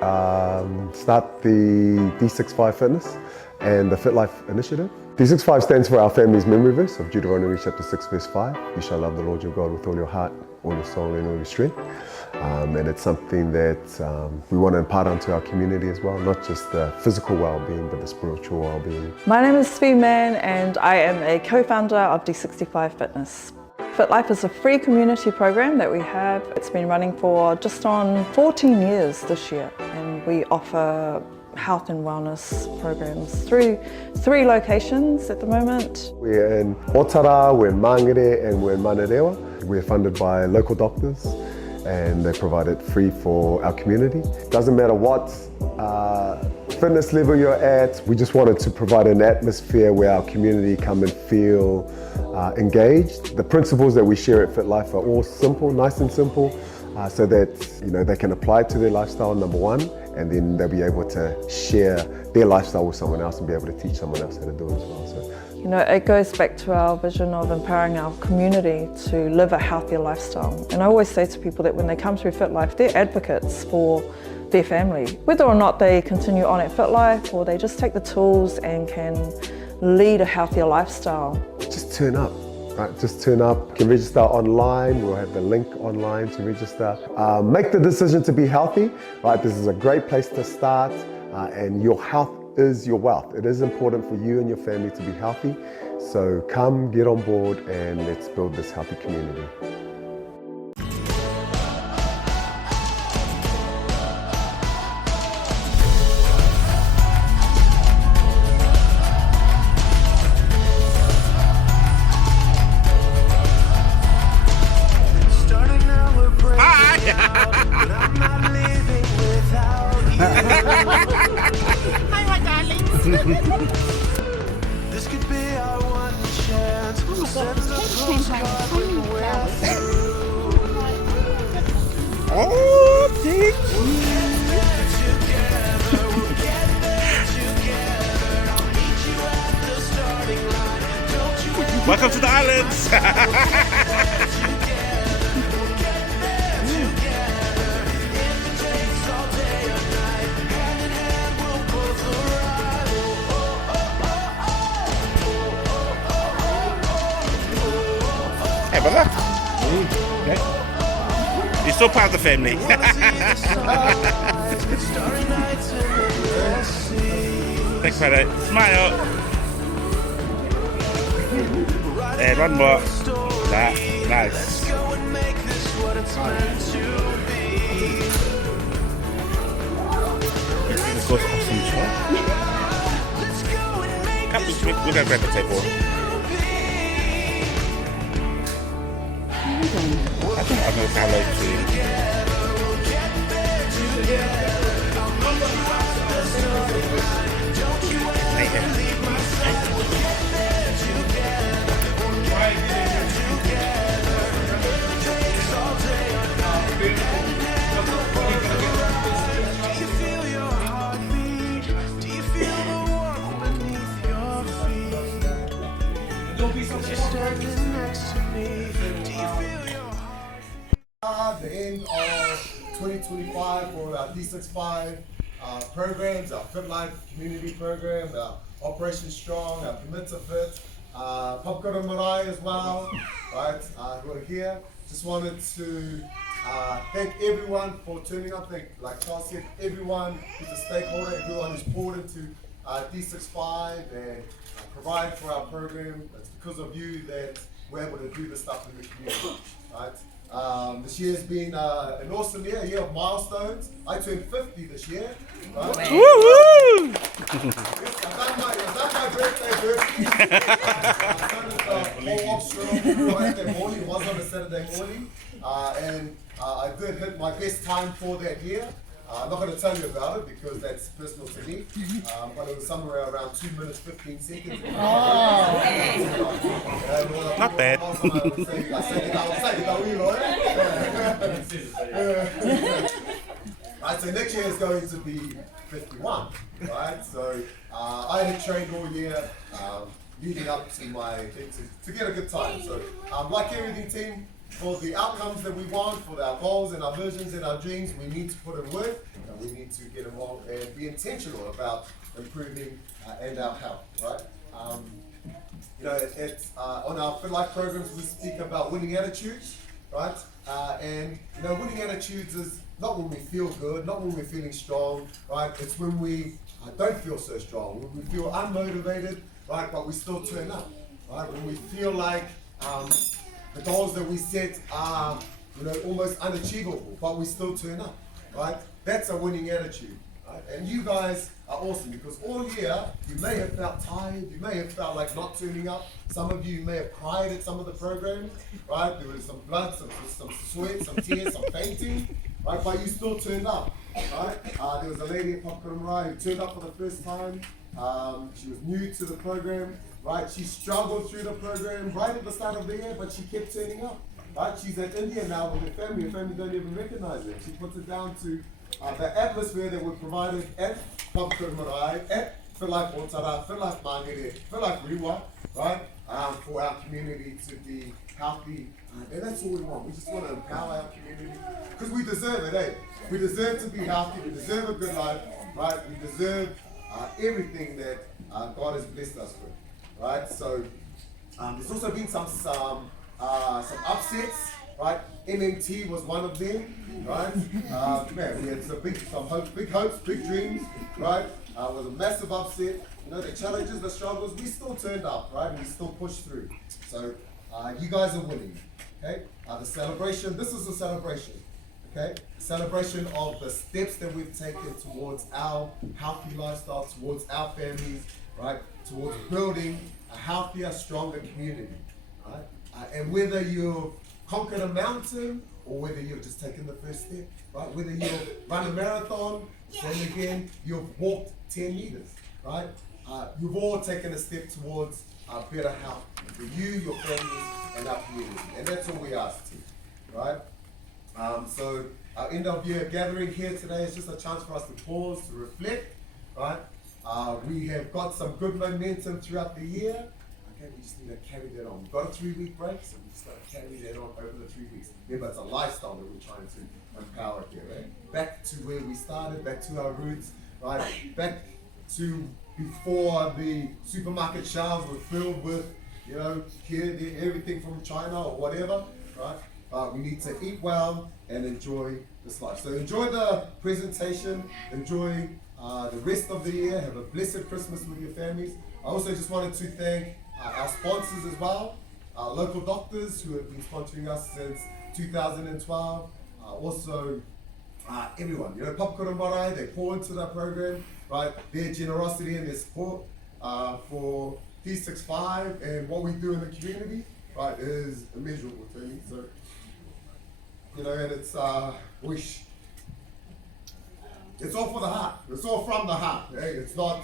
start the D65 Fitness and the Fitlife initiative. D65 stands for our family's memory verse of Deuteronomy chapter 6 verse 5. You shall love the Lord your God with all your heart, all your soul and all your strength. And it's something that we want to impart onto our community as well, not just the physical well-being, but the spiritual well-being. My name is Sue Mann and I am a co-founder of D65 Fitness. Fitlife is a free community program that we have. It's been running for just on 14 years this year, and we offer health and wellness programs through 3 locations at the moment. We're in Otara, we're in Mangere and we're in Manarewa. We're funded by local doctors and they provide it free for our community. Doesn't matter what fitness level you're at, we just wanted to provide an atmosphere where our community come and feel engaged. The principles that we share at Fitlife are all simple, nice and simple, so that they can apply it to their lifestyle, number one, and then they'll be able to share their lifestyle with someone else and be able to teach someone else how to do it as well. So, it goes back to our vision of empowering our community to live a healthier lifestyle. And I always say to people that when they come through Fitlife, they're advocates for their family. Whether or not they continue on at Fitlife or they just take the tools and can lead a healthier lifestyle. Just turn up. Right, just turn up. You can register online. We'll have the link online to register. Make the decision to be healthy. Right, this is a great place to start, and your health is your wealth. It is important for you and your family to be healthy. So come, get on board, and let's build this healthy community. Hi, my darling. This could be our one chance. Oh my god, this cake came home with so many flowers. Oh, thank you. Welcome to the islands. Hey, brother. Okay. You're still part of the family. Thanks, brother. Smile. And one more. Nice. This was awesome shot. We're gonna grab the table. I think I'm gonna download to. The end of 2025 for our D65 programs, our Fitlife community program, our Operation Strong, our Commit to Fit, Popcorn Marae as well, right, who are here. Just wanted to thank everyone for turning up. Like Charles said, everyone who's a stakeholder, everyone who's poured into D65 and provide for our program. It's because of you that we're able to do this stuff in the community, right? This year has been an awesome year, a year of milestones. I turned 50 this year. Right? Woo-hoo! I've done my birthday. I started the whole offshore Friday morning. It was on a Saturday morning. And I did hit my best time for that year. I'm not going to tell you about it because that's personal to me, but it was somewhere around 2 minutes 15 seconds. Not bad. Right, so next year is going to be 51, right? So I had trained all year leading up to my thing to get a good time. So like everything, team, for the outcomes that we want, for our goals and our visions and our dreams, we need to put in work and we need to get involved and be intentional about improving and our health, right? It's on our Fitlife programs, we speak about winning attitudes, right? And winning attitudes is not when we feel good, not when we're feeling strong, right? It's when we don't feel so strong, when we feel unmotivated, right? But we still turn up, right? When we feel like the goals that we set are, almost unachievable, but we still turn up, right? That's a winning attitude, right? And you guys are awesome because all year you may have felt tired, you may have felt like not turning up. Some of you may have cried at some of the programs, right? There was some blood, some sweat, some tears, some fainting, right? But you still turned up, right? There was a lady at Popcorn who turned up for the first time. She was new to the program, right? She struggled through the program right at the start of the year, but she kept turning up, right? She's at India now with her family. Her family don't even recognize her. She puts it down to the atmosphere that was provided at Popcorn Marae, at Fitlife Otara, Fitlife Mangere, Fitlife Riwa, right? For our community to be healthy. And that's all we want. We just want to empower our community because we deserve it, eh? We deserve to be healthy. We deserve a good life, right? We deserve everything that God has blessed us with, right? So there's also been some upsets, right? MMT was one of them, right? Man, we had big hopes, big dreams, right? It was a massive upset. The challenges, the struggles, we still turned up, right? We still pushed through. So you guys are winning, okay? The celebration, this is a celebration, okay? Celebration of the steps that we've taken towards our healthy lifestyle, towards our families, right? Towards building a healthier, stronger community, right? And whether you've conquered a mountain or whether you've just taken the first step, right? Whether you've run a marathon, then again, you've walked 10 meters, right? You've all taken a step towards better health for you, your family, and our community. And that's all we ask to, right? So our end of year gathering here today is just a chance for us to pause, to reflect, right? We have got some good momentum throughout the year. Okay, we just need to carry that on. We've got a 3-week break, so we just got to carry that on over the 3 weeks. Remember, it's a lifestyle that we're trying to empower here, right? Back to where we started, back to our roots, right? Back to before the supermarket shelves were filled with, here, there, everything from China or whatever, right? We need to eat well and enjoy this life. So enjoy the presentation, enjoy the rest of the year, have a blessed Christmas with your families. I also just wanted to thank our sponsors as well, our local doctors who have been sponsoring us since 2012. Also, everyone, Popcorn Marae, they pour into that program, right? Their generosity and their support for D65 and what we do in the community, right, is immeasurable to me. So, and it's it's all for the heart. It's all from the heart. Right? It's not,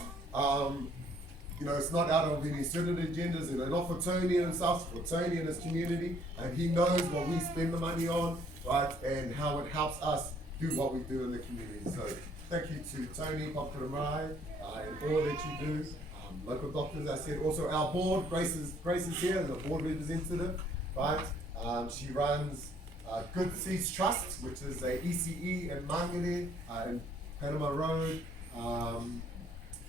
it's not out of any certain agendas. Not for Tony and himself, it's for Tony and his community, and he knows what we spend the money on, right, and how it helps us do what we do in the community. So thank you to Tony, Popcorn Marae, and all that you do. Local doctors, I said, also our board. Grace is here as a board representative, right? She runs Good Seeds Trust, which is a ECE in Mangere, in Panama Road,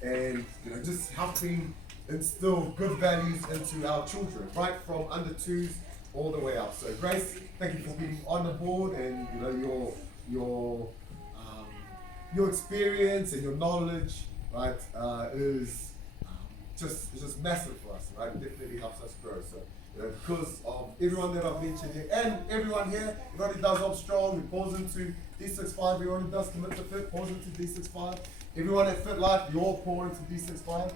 and just helping instill good values into our children, right from under 2s all the way up. So Grace, thank you for being on the board, and your experience and your knowledge, right, is just massive for us, right? It definitely helps us grow. So because of everyone that I've mentioned here, and everyone here, everybody does Up Strong, who pours into D65, everyone does Commit to Fit, pours into D65. Everyone at Fitlife, you all pour into D65.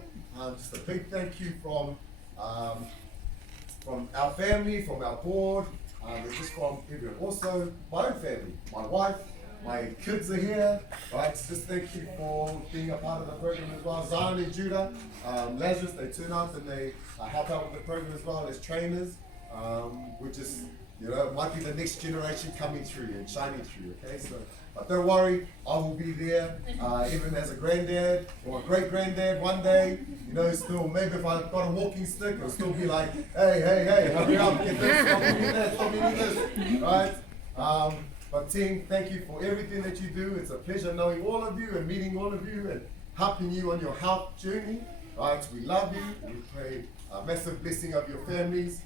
Just a big thank you from our family, from our board, and just from everyone. Also, my own family, my wife, my kids are here, right? Just thank you for being a part of the program as well. Zion and Judah, Lazarus, they turn up and they help out with the program as well as trainers. We're just You know, it might be the next generation coming through and shining through, okay? So, but don't worry, I will be there, even as a granddad or a great granddad one day, you know, still, maybe if I've got a walking stick, it'll still be like, hey, hurry up, get this, stop me with that, stop me with this, right? But team, thank you for everything that you do. It's a pleasure knowing all of you and meeting all of you and helping you on your health journey, right? We love you, we pray a massive blessing of your families.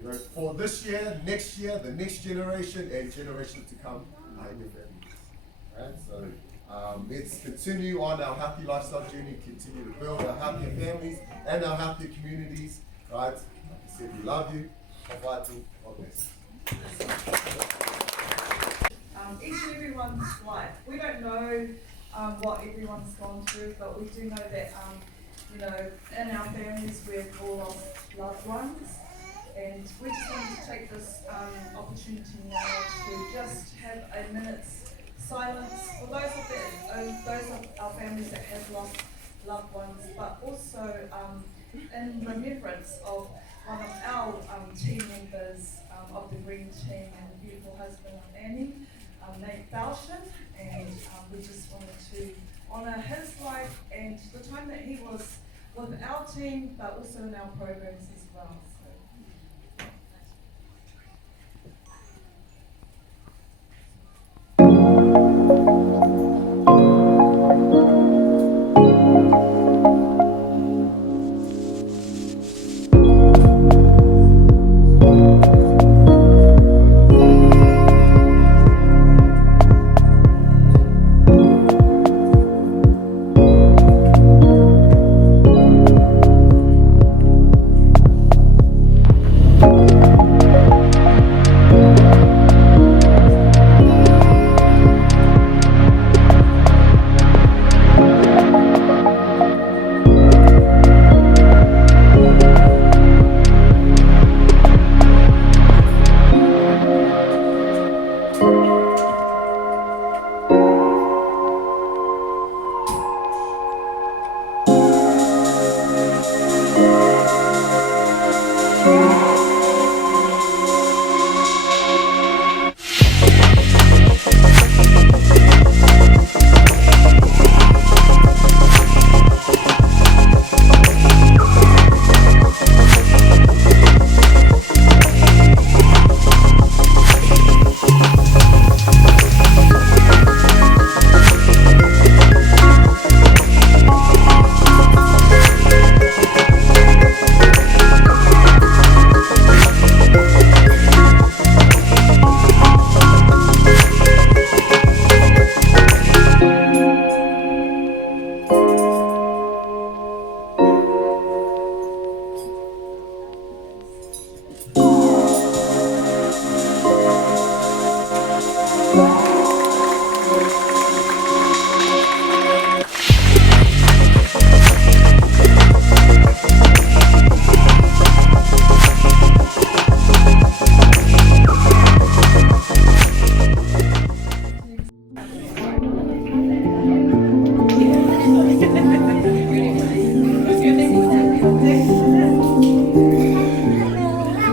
You know, for this year, next year, the next generation, and generations to come in your families. Right? So let's continue on our healthy lifestyle journey, continue to build our healthier families and our healthier communities. Right? Like I said, we love you. God bless. Each and everyone's life. We don't know what everyone's gone through, but we do know that you know, in our families we've all lost loved ones. And we just wanted to take this opportunity now to just have a minute's silence for those of our families that have lost loved ones, but also in remembrance of one of our team members of the Green Team and beautiful husband of Annie, Nate Balshin, and we just wanted to honour his life and the time that he was with our team, but also in our programs as well.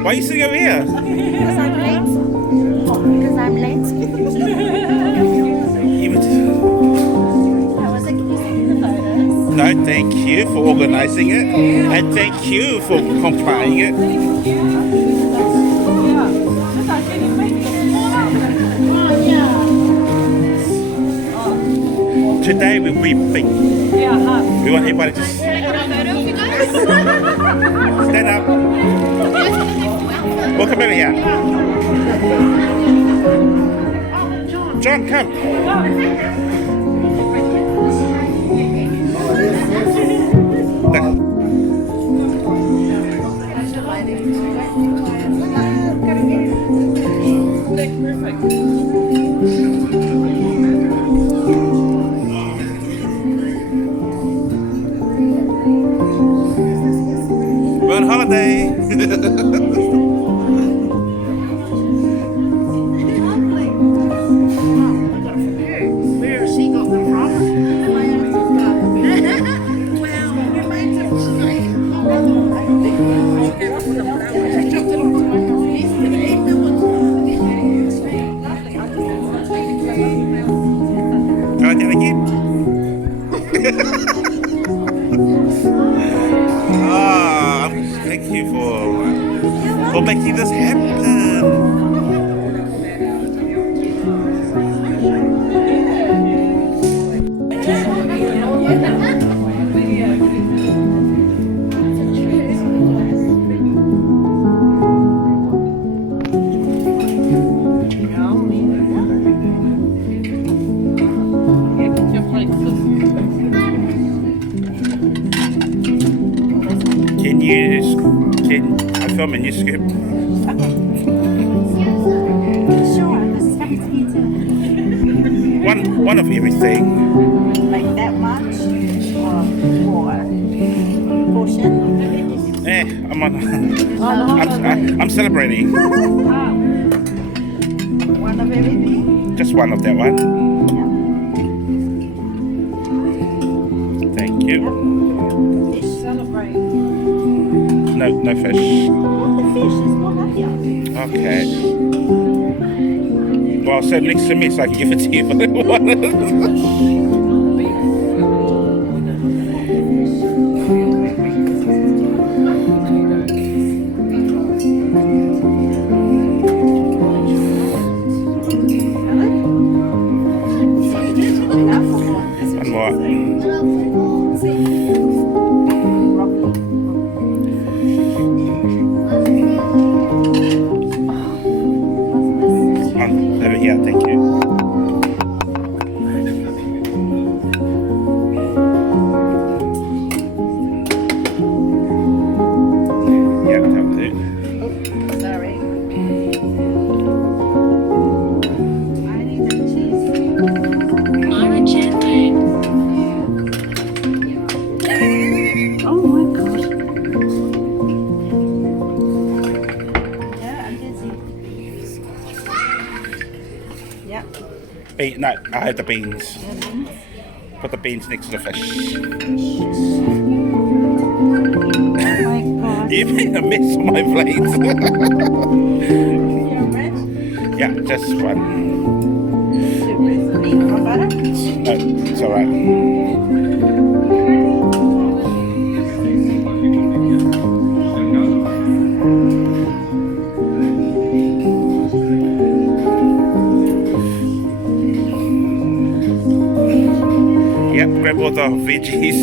Why are you sitting over here? Because I'm late. Because I'm late. You would- I was like, can you send me the photos? No, thank you for organising it, and thank you for complying it. Today we'll be big. We want everybody to stand up. Well, come over here. John, come. We're on holiday. Where she got them from? I dropped it onto my house yesterday. Thank you for making this happen. Can I film a new scoop? Sure, this is happy to eat it. One of everything. Like that much or more? Portion? I'm on. I'm celebrating. One of everything? Just one of that one. Thank you. Fish. Celebrate. No fish. Not the fish, it's more happier. Okay. Well, sit next to me so I can give it to you for one. One more. Over here, thank you. Yeah, that'll do. Sorry. I need the cheese. Oh my gosh. Yeah, I'm busy. Yep. No, I have the beans. Put the beans next to the fish. Oh my god. You made a mess on my plate. You're rich? Yeah, just one. Meat or butter? No, it's alright. Yep, grab all the veggies.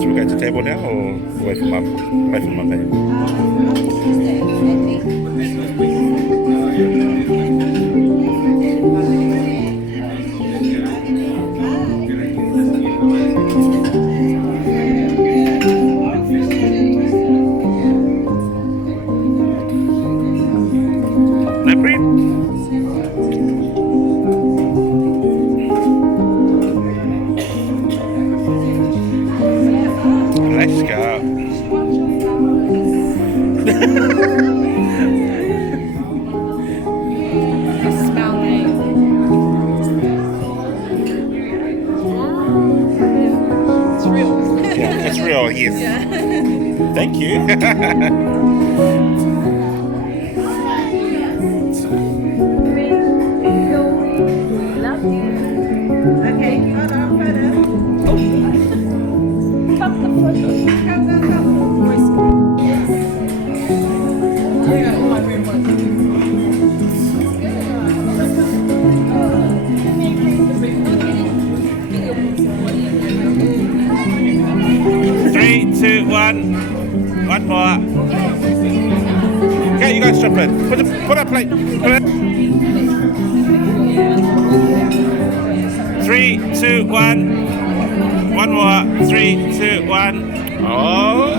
Should we go to the table now or wait for mum? Wait for mum, babe. No bread? Let's go. Yeah, it's real, yes. Thank you. Okay, Three, two, one. One more. Okay, you guys jump in. Put a plate. Put it. 3, 2, 1. One more. 3, 2, 1. Oh.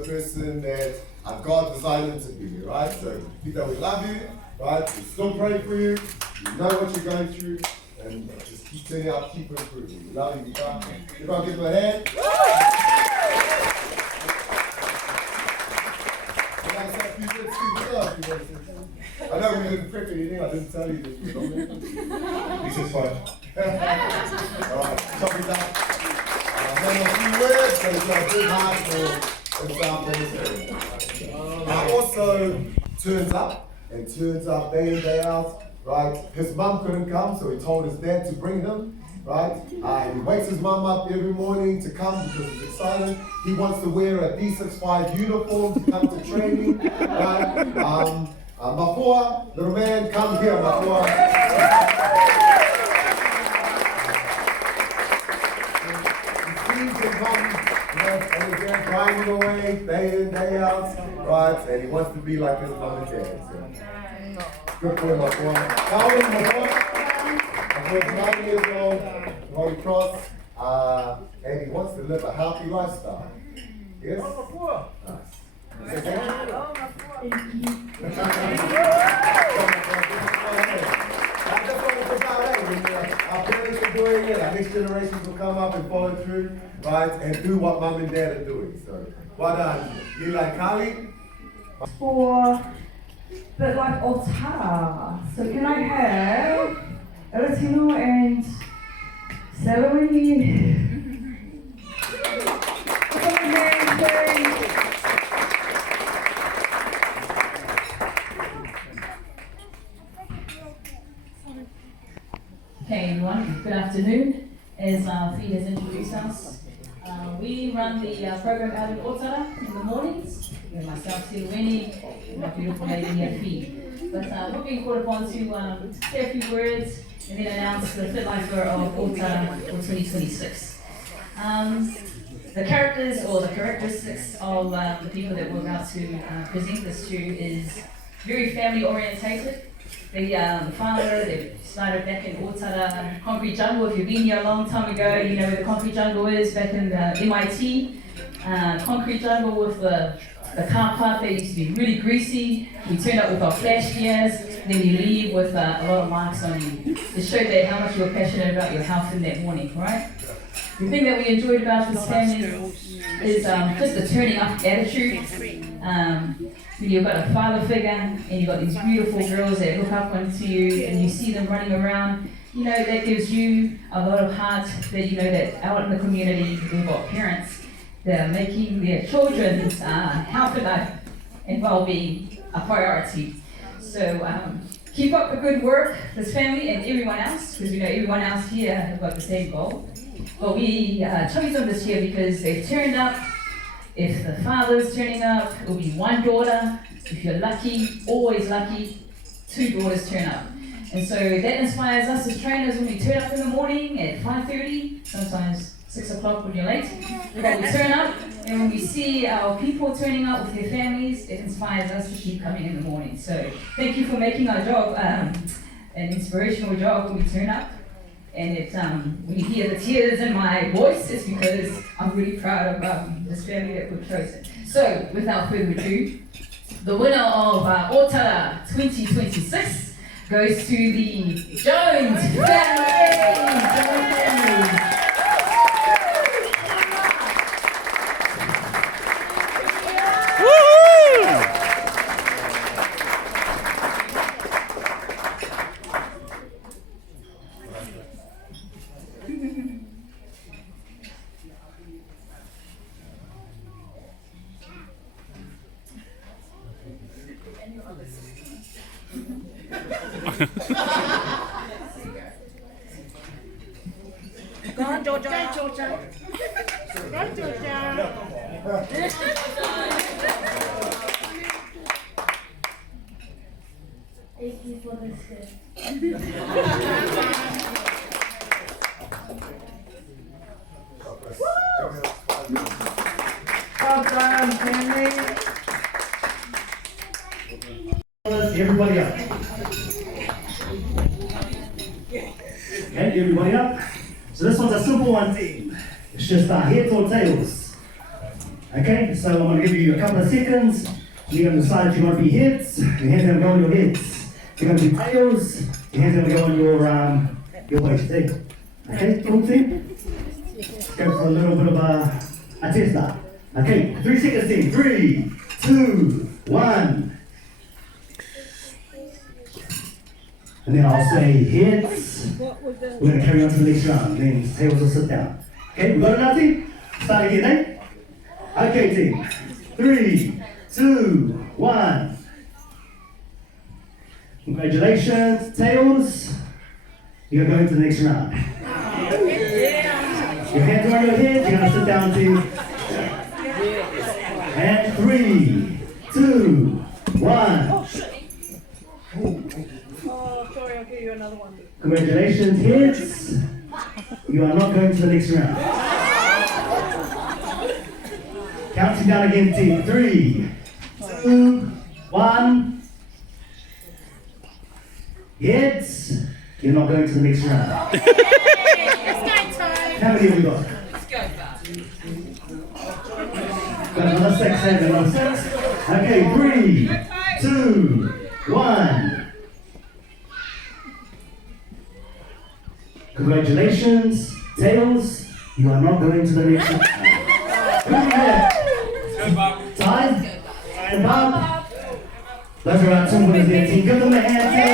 the person that God designed him to be, right? So, Peter, we love you, right? We still pray for you. We know what you're going through, and just keep turning up, keep improving. We love you, Peter. Everyone give him a hand. I know we didn't prep anything, I didn't tell you this. This is fun. Alright, chop it down. Then a few words, but it's a big heart for South also turns up day in, day out, right? His mum couldn't come, so he told his dad to bring him, right? He wakes his mum up every morning to come because he's excited. He wants to wear a D65 uniform to come to training, right? Mafua, little man, come here, Mafua. He sees his mum, and his dad grinding away, day in, day out, right? And he wants to be like his mum and dad. So. Good for him, Mafua. How old is Mafua? Mafua's 9 years old, Holy Cross, and he wants to live a healthy lifestyle. Yes? Nice. Our parents are doing it, our next generations will come up and follow through, right, and do what mum and dad are doing. So, well done, Lila Kali. For Fitlife Otara. So can I have Elatino and Salome? Okay everyone, good afternoon. As Fee has introduced us, we run the program out in Otara in the mornings. With myself, Silueni, and my beautiful lady here, Fee. But we're being called upon to say a few words and then announce the Fitlife of Otara for 2026. The characters or the characteristics of the people that we're about to present this to is very family orientated. The father, they started back in Otara Concrete Jungle. If you've been here a long time ago, you know where the Concrete Jungle is, back in the MIT. Concrete Jungle with the car park that used to be really greasy. We turned up with our flash gears, then we leave with a lot of marks on you to show that how much you're passionate about your health in that morning, right? The thing that we enjoyed about this family is just the turning up attitude. You've got a father figure and you've got these beautiful girls that look up onto you and you see them running around. You know, that gives you a lot of heart that you know that out in the community we've got parents that are making their children's health and well-being a priority. So keep up the good work, this family and everyone else, because we know everyone else here have got the same goal. But we chose them this year because they've turned up. If the father's turning up, it will be one daughter. If you're lucky, always lucky, 2 daughters turn up. And so that inspires us as trainers when we turn up in the morning at 5:30, sometimes 6 o'clock when you're late. But we turn up, and when we see our people turning up with their families, it inspires us to keep coming in the morning. So thank you for making our job an inspirational job when we turn up. And when you hear the tears in my voice, it's because I'm really proud of this family that we've chosen. So, without further ado, the winner of Otara 2026 goes to the Jones family. Go on, Georgia. Go, Georgia. Go, Georgia. Thank you for this gift. Well done, family. Everybody up. Okay, everybody up. So this one's a simple one. It's just heads or tails. Okay, so I'm going to give you a couple of seconds. You're going to decide if you want to be heads. Your hands are going to go on your heads. You're going to be tails. Your hands are going to go on your waist. Okay, cool team? Let's go for a little bit of a test now. Okay, 3 seconds team. 3, 2, 1. And then I'll say heads. We're going to carry on to the next round. Then tails will sit down. Okay, we got it now, team? Start again, eh? Okay, team. 3, 2, 1. Congratulations, tails. You're going to the next round. Your hands are on your head. You're going to sit down, team. And 3, 2, 1. Oh, sorry, I'll give you another one. Congratulations, heads. You are not going to the next round. Counting down again, team. 3, 2, 1. Heads. You're not going to the next round. How many have we got? Got another 6, another 6. Okay, 3, 2, 1. Congratulations, tails. You are not going to the next round. Who do we have? Ty and Bob. Those are our 2 winners there, team. Give them a hand, team.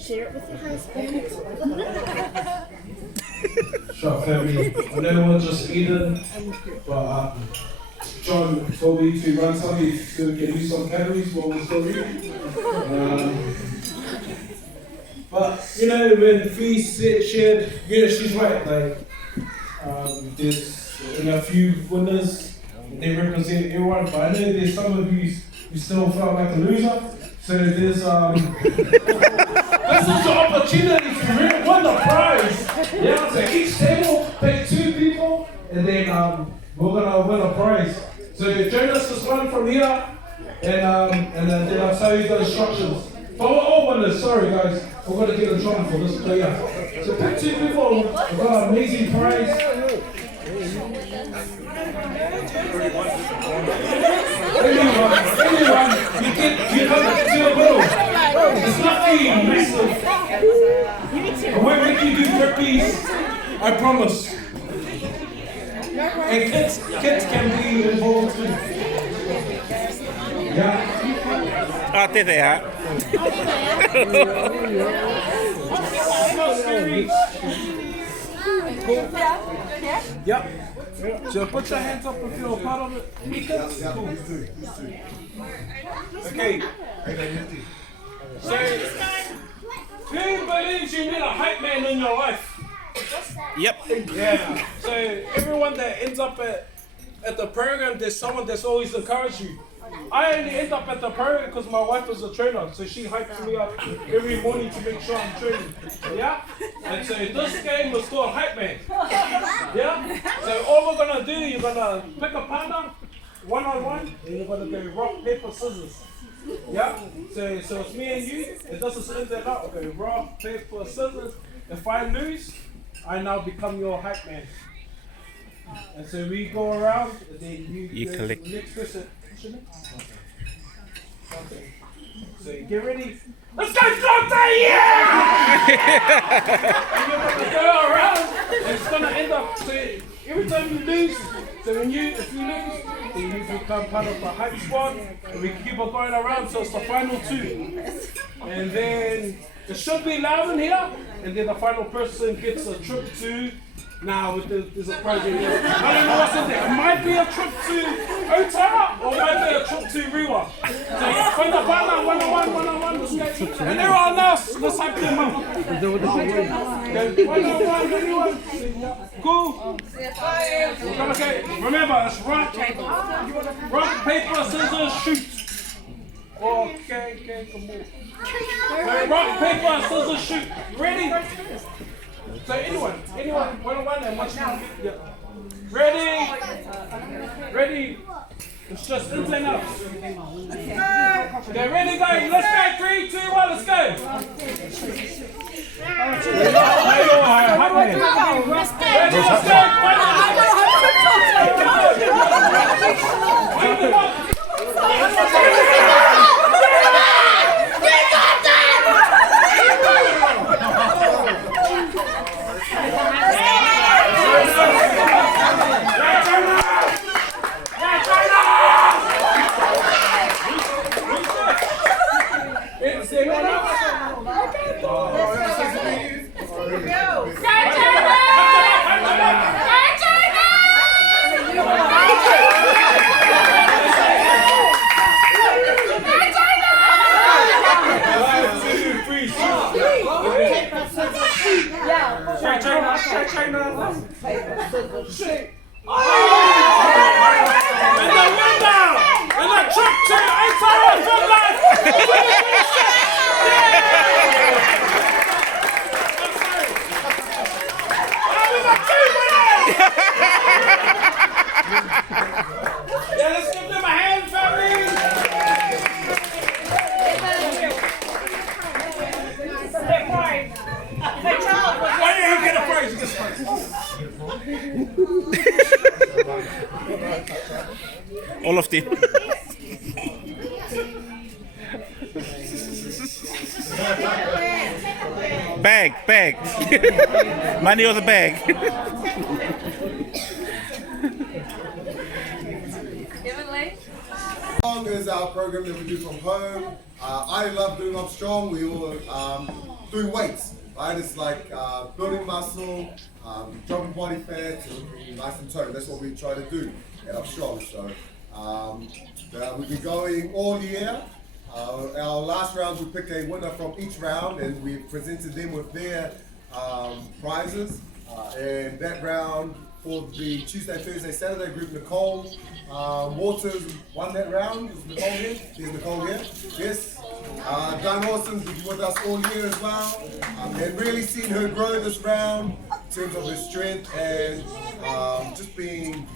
Share it with your husband. Shop family. I know we're just eating, but John told me to run something to get you some calories while we're still eating. But you know, when feast shared, yeah, she's right. Like, there's a few winners, they represent everyone. But I know there's some of you who still felt like a loser. So there's this is the opportunity to win the prize. Yeah, so each table pick 2 people, and then we're gonna win a prize. So join us this one from here, and then I'll tell you the instructions. But we're all winners, sorry guys. We're gonna get in trouble for this player. So pick 2 people, we've got an amazing prize. Anyone, you come to the middle. It's nothing massive. I won't make you do burpees, I promise. And kids can be involved too. Yeah. Ah, there they are. Yep. So put your hands up if you're a part of it. Cool. Okay. So, who believes you need a hype man in your life? Yep. Yeah. So everyone that ends up at the program, there's someone that's always encouraged you. I only end up at the program because my wife is a trainer, so she hypes me up every morning to make sure I'm training. Yeah? And so this game is called Hype Man. Yeah? So all we're gonna do, you're gonna pick a partner, 1-on-1, and you're gonna go rock, paper, scissors. Yeah? So it's me and you. It doesn't end that out. Okay, rock, paper, scissors. If I lose, I now become your hype man. And so we go around, and then you collect. The next person. Okay. So get ready. Let's go, Dante! Yeah! And you're gonna go around, and it's gonna end up. So every time you lose, so if you lose, then you become part of the hype squad, and we keep on going around. So it's the final 2, and then it should be loud in here, and then the final person gets a trip to. Now there's a prize in here. I don't know what's in there. It might be a trip to Ota or it might be a trip to Riwa. So find a partner, 1-on-1, let's go. And everyone else, let's hype them up. 1-on-1, anyone? Cool. We're gonna go. Remember, it's rock, paper, scissors, shoot. Okay, come on. Rock, paper, scissors, shoot. Ready? So anyone, 1-on-1 and watch you. Yeah. Ready? It's just ins and outs. Okay, ready, go. Let's go. 3, 2, 1, let's go. Let's give them a hand, family. Why did he get a prize? All of them. Bag. Money or the bag. Strong is our program that we do from home. I love doing Up Strong. We all doing weights, right? It's like building muscle, dropping body fat, and looking nice and toned. That's what we try to do at Up Strong. So we've been going all year. Our last round, we picked a winner from each round, and we presented them with their prizes. And that round for the Tuesday, Thursday, Saturday group, Nicole Waters won that round. Is Nicole here? There's Nicole here. Yes. Dan Orson's been with us all year as well. And really seen her grow this round in terms of her strength and just being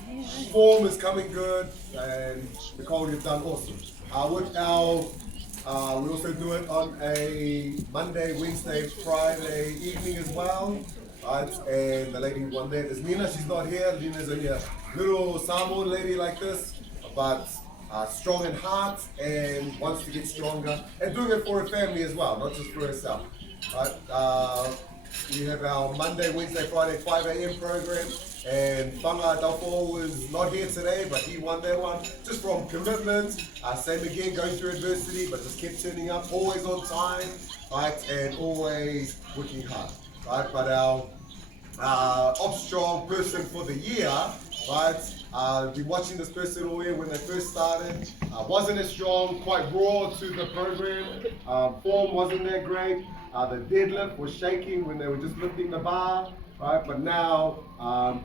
form is coming good. And Nicole, you've done awesome. With our we also do it on a Monday, Wednesday, Friday evening as well. Right, and the lady who won that is Nina. She's not here. Nina's only a little Samoan lady like this, but strong in heart and wants to get stronger and doing it for her family as well, not just for herself. Right, we have our Monday, Wednesday, Friday 5 a.m. program, and Whanga Dalfo was not here today, but he won that one just from commitment. Same again, going through adversity, but just kept turning up, always on time, right, and always working hard. Right, but our Up Strong person for the year, right? Been watching this person all year when they first started. Wasn't as strong, quite raw to the program. Form wasn't that great. The deadlift was shaking when they were just lifting the bar, right? But now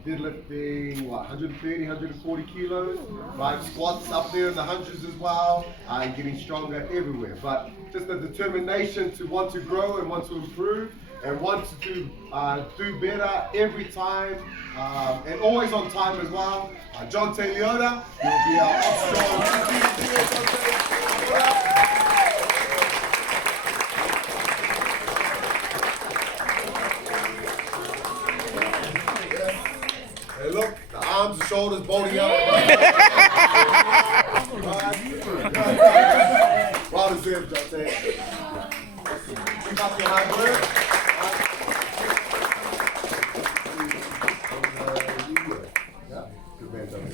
deadlifting 130, 140 kilos, right? Squats up there in the hundreds as well, and getting stronger everywhere. But just the determination to want to grow and want to improve. And want to do better every time, and always on time as well. John Leota will be our Up Strong. Hey, look, the arms and shoulders bolting up. Well deserved, John. Keep up your hard work.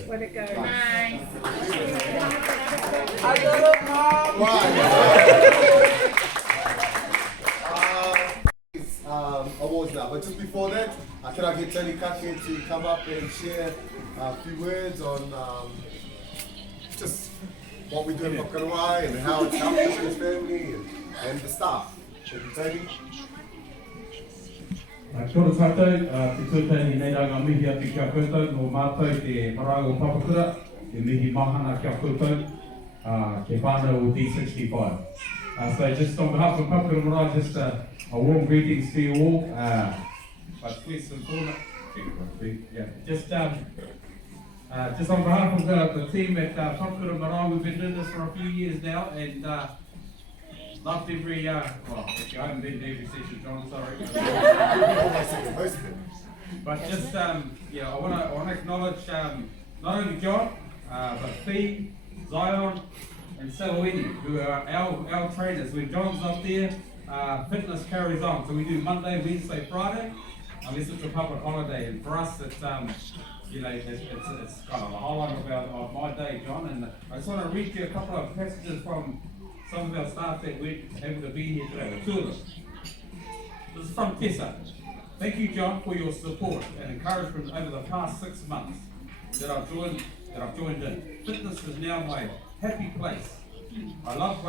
Let it go. Nice. Awards now, but just before that, can I get Tony Kake to come up and share a few words on just what we do in Whakarawai and how it's helped us and his family and the staff. Thank you, Tony. Kia ora tātou, te tūtani nei ranga mihi atu kia koutou, no mātou te marago papakura, te mihi mahana kia koutou, ke whānau o D65. So just on behalf of Papakura Marae, just a warm greetings to you all. But first and foremost, just Just on behalf of the team at Papakura Marae, we've been doing this for a few years now, and loved every, well, actually I haven't been to every session, John, sorry. But just, yeah, I want to acknowledge not only John, but Fee, Zion, and Salweni, who are our trainers. When John's not there, fitness carries on. So we do Monday, Wednesday, Friday, unless it's a public holiday. And for us, it's you know, it's kind of the highlight of my day, John. And I just want to read you a couple of passages from some of our staff that weren't able to be here today, or two of them. This is from Tessa. Thank you, John, for your support and encouragement over the past 6 months that I've joined in. Fitness is now my happy place. I love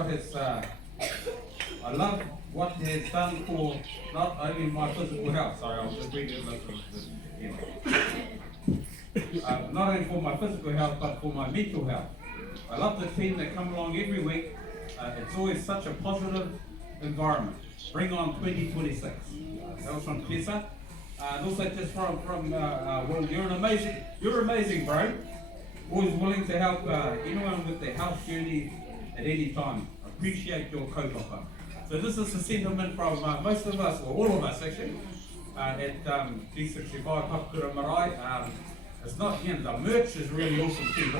what has done for not only my physical health. Sorry, I'll just read it a little bit. Not only for my physical health, but for my mental health. I love the team that come along every week. It's always such a positive environment. Bring on 2026. That was from Tessa. And also just from Will, you're amazing, bro. Always willing to help anyone with their health journey at any time. Appreciate your kaupapa. So this is the sentiment from most of us, or all of us actually, at D65 Papakura Marae. It's not, you know, the merch is really awesome too.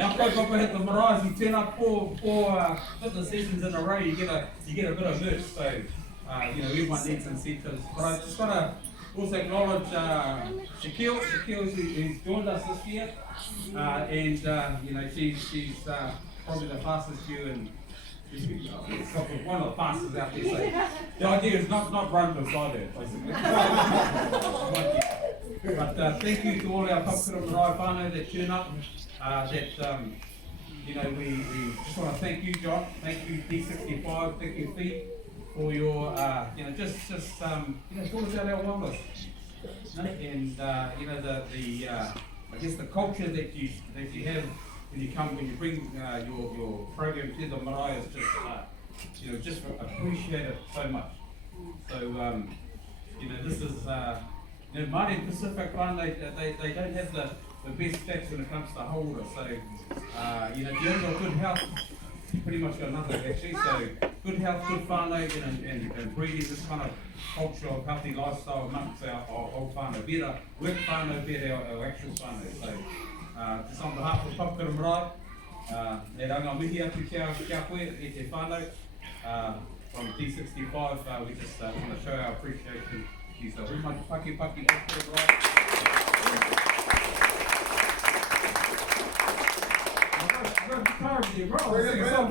Our kaupapa at the marae, you turn up four fitness sessions in a row, you get a bit of merch. So you know, everyone needs incentives. But I just want to also acknowledge Shaquille who's joined us this year, and you know, she's probably the fastest you, and one of the fastest out there. So the idea is not run beside her, basically. But thank you to all our Papakura Marae whānau that turn up. You know, we just want to thank you, John. Thank you, D65. Thank you, Fee, for your you know, just you know, talk about our wellness. And you know, the I guess the culture that you have when you bring your program to the marae is just you know, just appreciate it so much. So you know, this is you know, Māori and Pacific one, they don't have the best stats when it comes to holder. So you know, if you've got good health, you pretty much got nothing actually. So good health, good whānau, you know, and breeding this kind of culture of healthy lifestyle amongst our whole whānau. Better work whānau, better our actual whānau. So just on behalf of Papakura Marae, e ranga mihi atu kia koe e te whānau. From D65, we just want to show our appreciation to you. So very much paki Papakura Marae.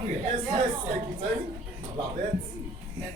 Yes, thank you, Tony. I love that. Yeah.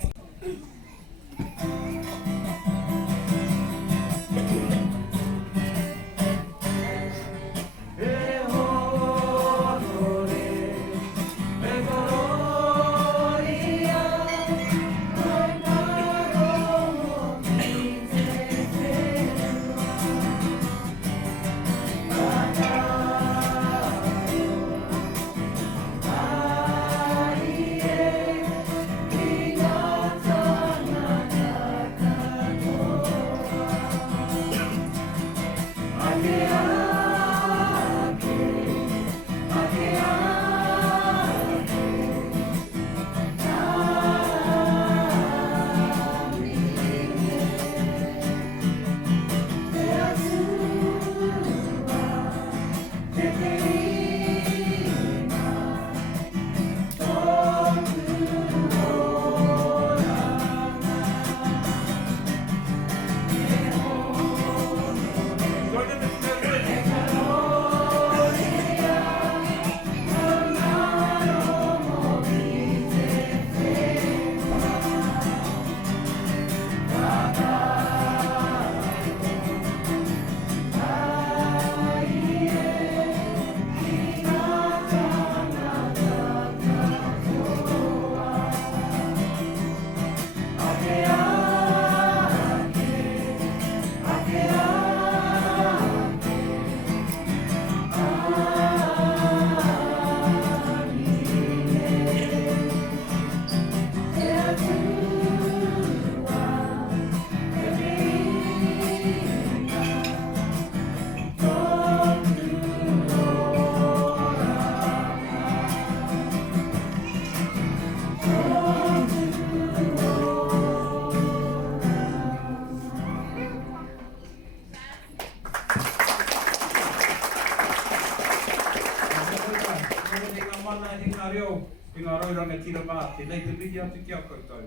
tēnei te mihi atu ki a koutou.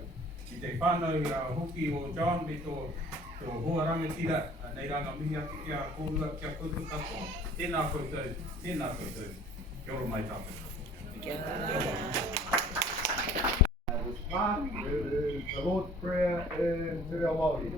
I te whānau hoki o John me tō hoa rangatira, nei ranga mihi atu ki a kōrua ki a koutou katoa. Tēnā koutou, tēnā koutou. Kia ora mai tātou. With part, it is the Lord's Prayer in Te Reo Māori.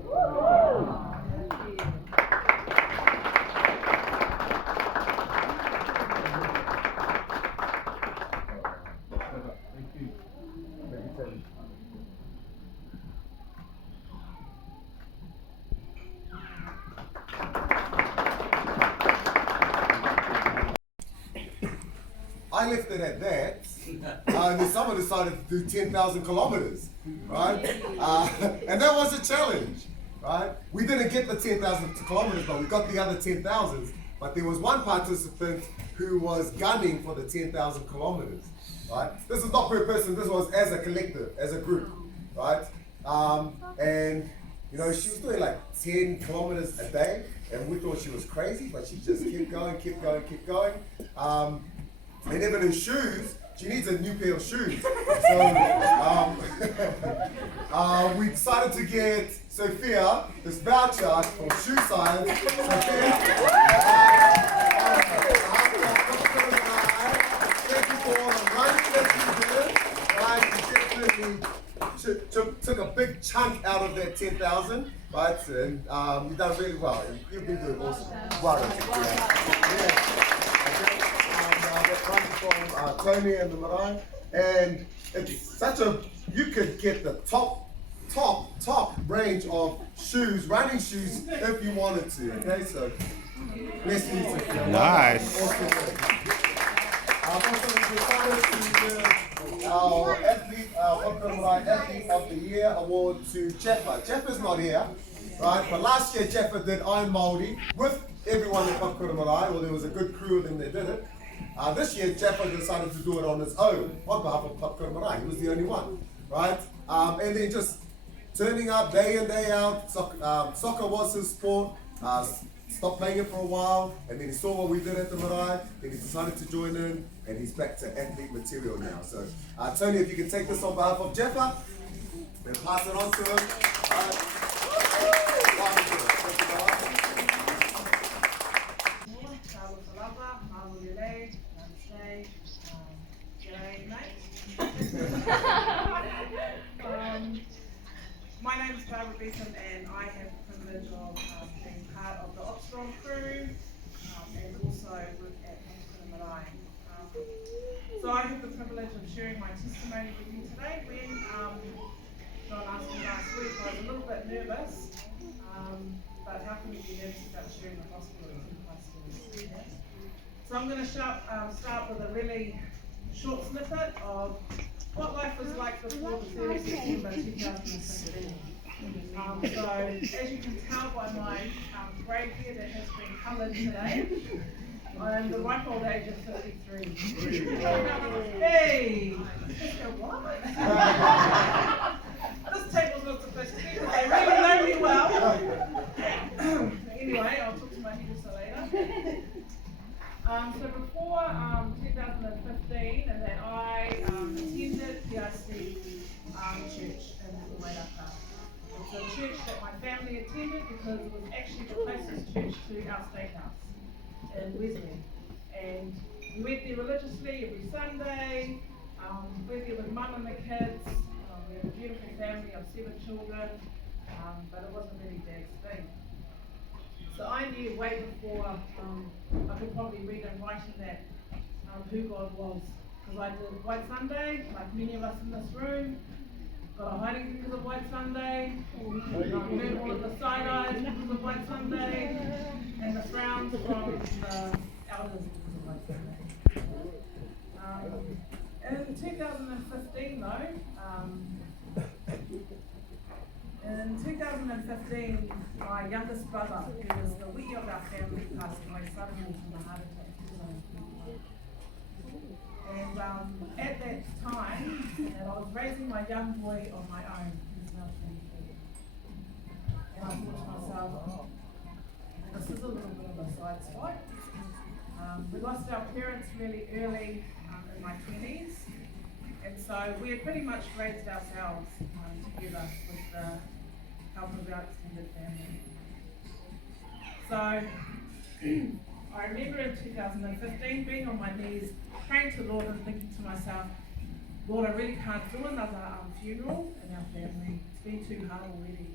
I left it at that, and then someone decided to do 10,000 kilometers, right? And that was a challenge, right? We didn't get the 10,000 kilometers, but we got the other 10,000s. But there was one participant who was gunning for the 10,000 kilometers, right? This is not per person, this was as a collective, as a group, right? And you know, she was doing like 10 kilometers a day, and we thought she was crazy, but she just kept going, kept going, kept going. And even in shoes, she needs a new pair of shoes. So we decided to get Sophia this voucher for shoe size. Sophia, thank you for all the running that you did. Right, you definitely took a big chunk out of that 10,000, right? And you've done really well. You've been doing awesome. Well done. Yeah. From Tony and the Marae, and it's such a, you could get the top range of shoes, running shoes, if you wanted to. Okay, so bless you. Nice. Also decided to give our Athlete of the Year award to Jeffa. Jeffa's not here, right? But last year Jeffa did Iron Māori with everyone in Whakapura Marae, or there was a good crew of them that did it. This year, Jeffa decided to do it on his own, on behalf of Whakapura Marae. He was the only one, right? And then just turning up day in, day out. Soccer was his sport. Stopped playing it for a while, and then he saw what we did at the Marae, then he decided to join in, and he's back to athlete material now. So, Tony, if you can take this on behalf of Jeffa, then pass it on to him. My name is Barbara Beetham, and I have the privilege of being part of the Oxford crew and also work at Whakapura Marae. So I have the privilege of sharing my testimony with you today. When John asked me last week, I was a little bit nervous, but how can you be nervous about sharing the gospel in 2 places? So I'm going to start with a really short snippet of what life was like before the 3rd of September 2016. So, as you can tell by my grey hair that has been coloured today, I am the ripe old age of 53. Hey! What? This table's not supposed to be, but they really know me well. Anyway, I'll talk to my hairdresser later. So before 2015, and that I attended PRC church in Wairaka. It's a church that my family attended because it was actually the closest church to our state house in Wesley. And we went there religiously every Sunday. We went there with mum and the kids. We had a beautiful family of 7 children, but it wasn't really Dad's thing. So I knew way before I could probably read and write in that who God was. Because I did White Sunday, like many of us in this room. Got a hiding because of White Sunday. Learned all of the side eyes because of White Sunday. And the frowns from the elders because of White Sunday. In 2015 though, in 2015, my youngest brother, who was the wee of our family, passed away suddenly from a heart attack. And at that time, and I was raising my young boy on my own, who's now 24. And I thought to myself, this is a little bit of a side spot. We lost our parents really early in my 20s. And so we had pretty much raised ourselves together with the help of our extended family. So I remember in 2015 being on my knees, praying to the Lord and thinking to myself, Lord, I really can't do another funeral in our family. It's been too hard already.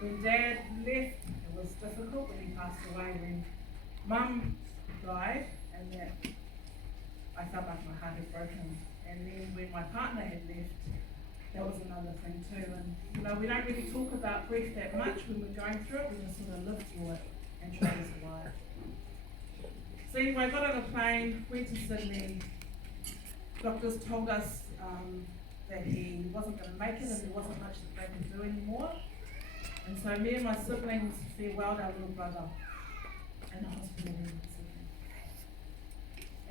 When Dad left, it was difficult when he passed away. When Mum died, and that I felt like my heart had broken. And then when my partner had left, that was another thing too. And you know, we don't really talk about grief that much when we're going through it. We just sort of live through it and try to survive. So anyway, I got on a plane, went to Sydney. Doctors told us that he wasn't going to make it and there wasn't much that they could do anymore. And so me and my siblings farewelled our little brother in the hospital room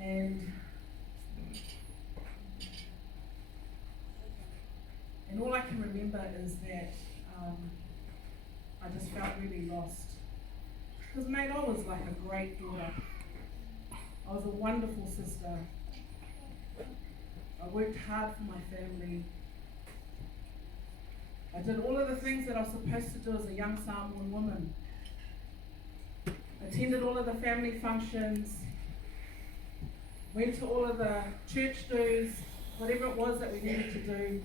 in Sydney. And all I can remember is that I just felt really lost. Because mate, I was like a great daughter. I was a wonderful sister. I worked hard for my family. I did all of the things that I was supposed to do as a young Samoan woman. Attended all of the family functions, went to all of the church dues, whatever it was that we needed to do,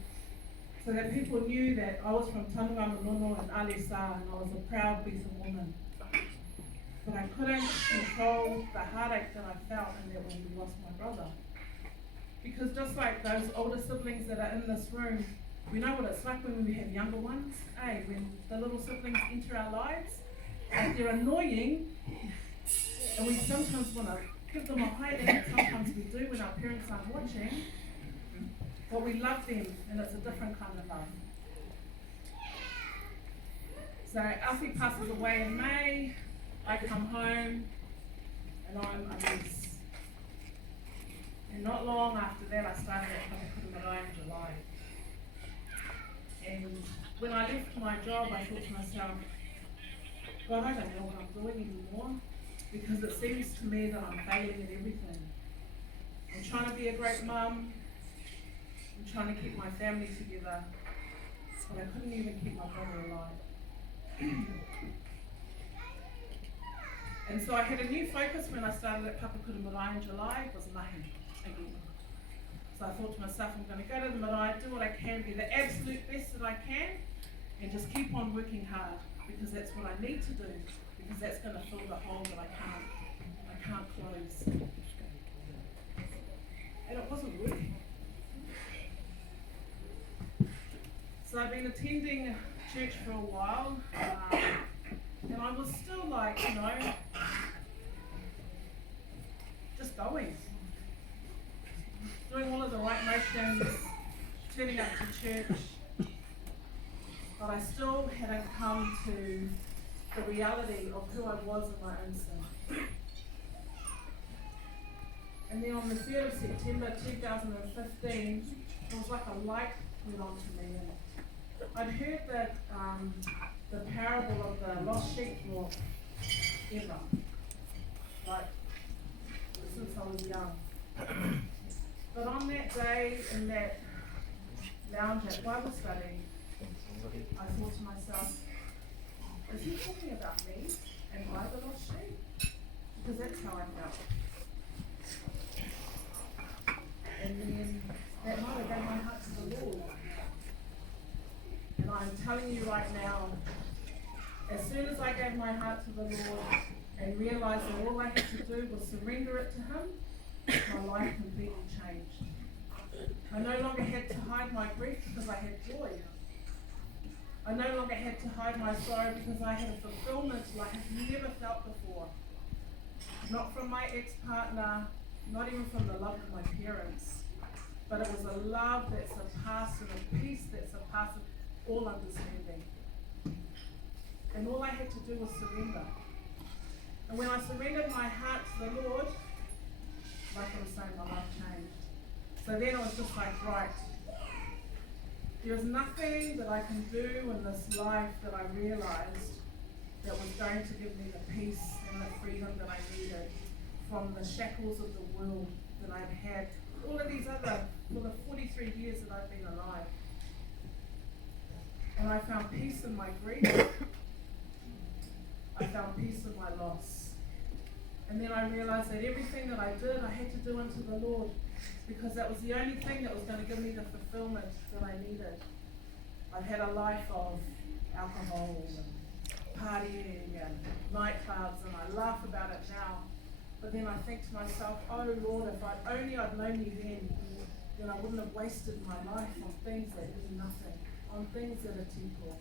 so that people knew that I was from Tanuama Nono and Alisa and I was a proud piece of woman. But I couldn't control the heartache that I felt in that when we lost my brother. Because just like those older siblings that are in this room, we know what it's like when we have younger ones, when the little siblings enter our lives, and they're annoying, and we sometimes want to give them a hiding, sometimes we do when our parents aren't watching, but we love them, and it's a different kind of love. So Alfie passes away in May, I come home, and I'm a mess. And not long after that, I started at Papakura in July. And when I left my job, I thought to myself, God, I don't know what I'm doing anymore, because it seems to me that I'm failing at everything. I'm trying to be a great mum, I'm trying to keep my family together, but I couldn't even keep my brother alive. And so I had a new focus when I started at Papakura Marae in July, was mahi again. So I thought to myself, I'm going to go to the marae, do what I can, be the absolute best that I can, and just keep on working hard, because that's what I need to do, because that's going to fill the hole that I can't close. And it wasn't working. So I've been attending church for a while, and I was still like, you know, just going. Doing all of the right motions, turning up to church, but I still hadn't come to the reality of who I was in my own sin. And then on the 3rd of September 2015, it was like a light went on to me. And I'd heard that the parable of the lost sheep for ever, like since I was young. But on that day, in that lounge at Bible study, I thought to myself, is he talking about me? Am I the lost sheep? Because that's how I felt. And then that night I gave my heart to the Lord. And I'm telling you right now, as soon as I gave my heart to the Lord and realized that all I had to do was surrender it to Him, my life completely changed. I no longer had to hide my grief because I had joy. I no longer had to hide my sorrow because I had a fulfillment like I've never felt before. Not from my ex-partner, not even from the love of my parents, but it was a love that surpassed and a peace that surpassed all understanding. And all I had to do was surrender. And when I surrendered my heart to the Lord, like I was saying, my life changed. So then it was just like, right, there's nothing that I can do in this life that I realized that was going to give me the peace and the freedom that I needed from the shackles of the world that I'd had all of these other, for the 43 years that I've been alive. And I found peace in my grief. I found peace in my loss. And then I realized that everything that I did, I had to do unto the Lord, because that was the only thing that was going to give me the fulfillment that I needed. I've had a life of alcohol and partying and nightclubs, and I laugh about it now. But then I think to myself, oh Lord, if I'd known you then I wouldn't have wasted my life on things that do nothing, on things that are temporal.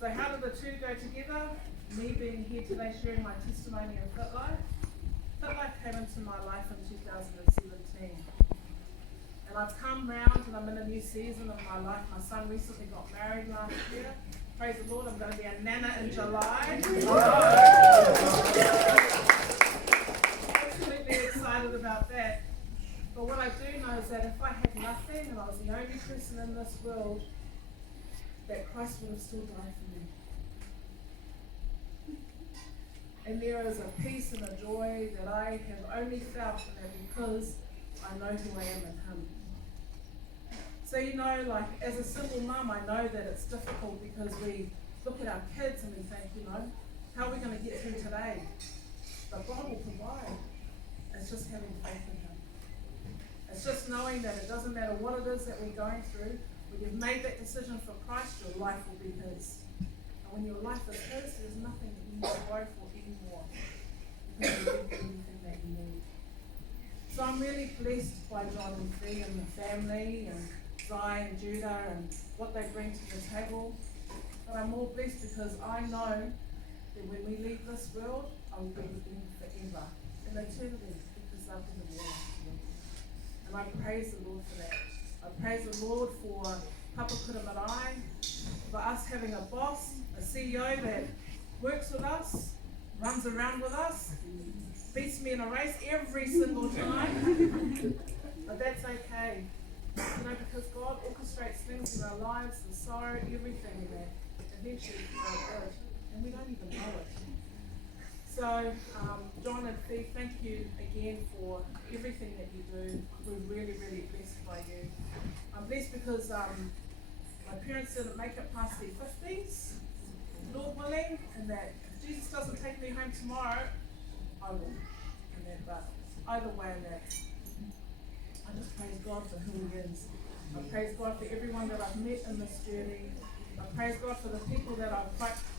So how do the two go together? Me being here today sharing my testimony of Fitlife. Fitlife came into my life in 2017. And I've come round and I'm in a new season of my life. My son recently got married last year. Praise the Lord, I'm going to be a nana in July. Absolutely excited about that. But what I do know is that if I had nothing and I was the only person in this world, that Christ would have still died for me. And there is a peace and a joy that I have only felt in that because I know who I am in Him. So like as a single mum, I know that it's difficult because we look at our kids and we think, how are we going to get through today? But God will provide. It's just having faith in Him. It's just knowing that it doesn't matter what it is that we're going through. When you've made that decision for Christ, your life will be His. And when your life is His, there's nothing that you need to go for anymore. Because you get everything that you need. So I'm really blessed by John and Fee and the family and Zai and Judah and what they bring to the table. But I'm more blessed because I know that when we leave this world, I will be with them forever. In eternity, because they've been the world. And I praise the Lord for that. I praise the Lord for Papa Kura Marae, for us having a boss, a CEO that works with us, runs around with us, beats me in a race every single time. But that's okay. Because God orchestrates things in our lives, the sorrow, everything in that, eventually for our good. And we don't even know it. So, John and Fee, thank you again for everything that you do. We're really, really blessed by you. I'm blessed because my parents didn't make it past their 50s, Lord willing, and that if Jesus doesn't take me home tomorrow, I will. But either way, that I just praise God for who He is. I praise God for everyone that I've met in this journey. I praise God for the people that I've,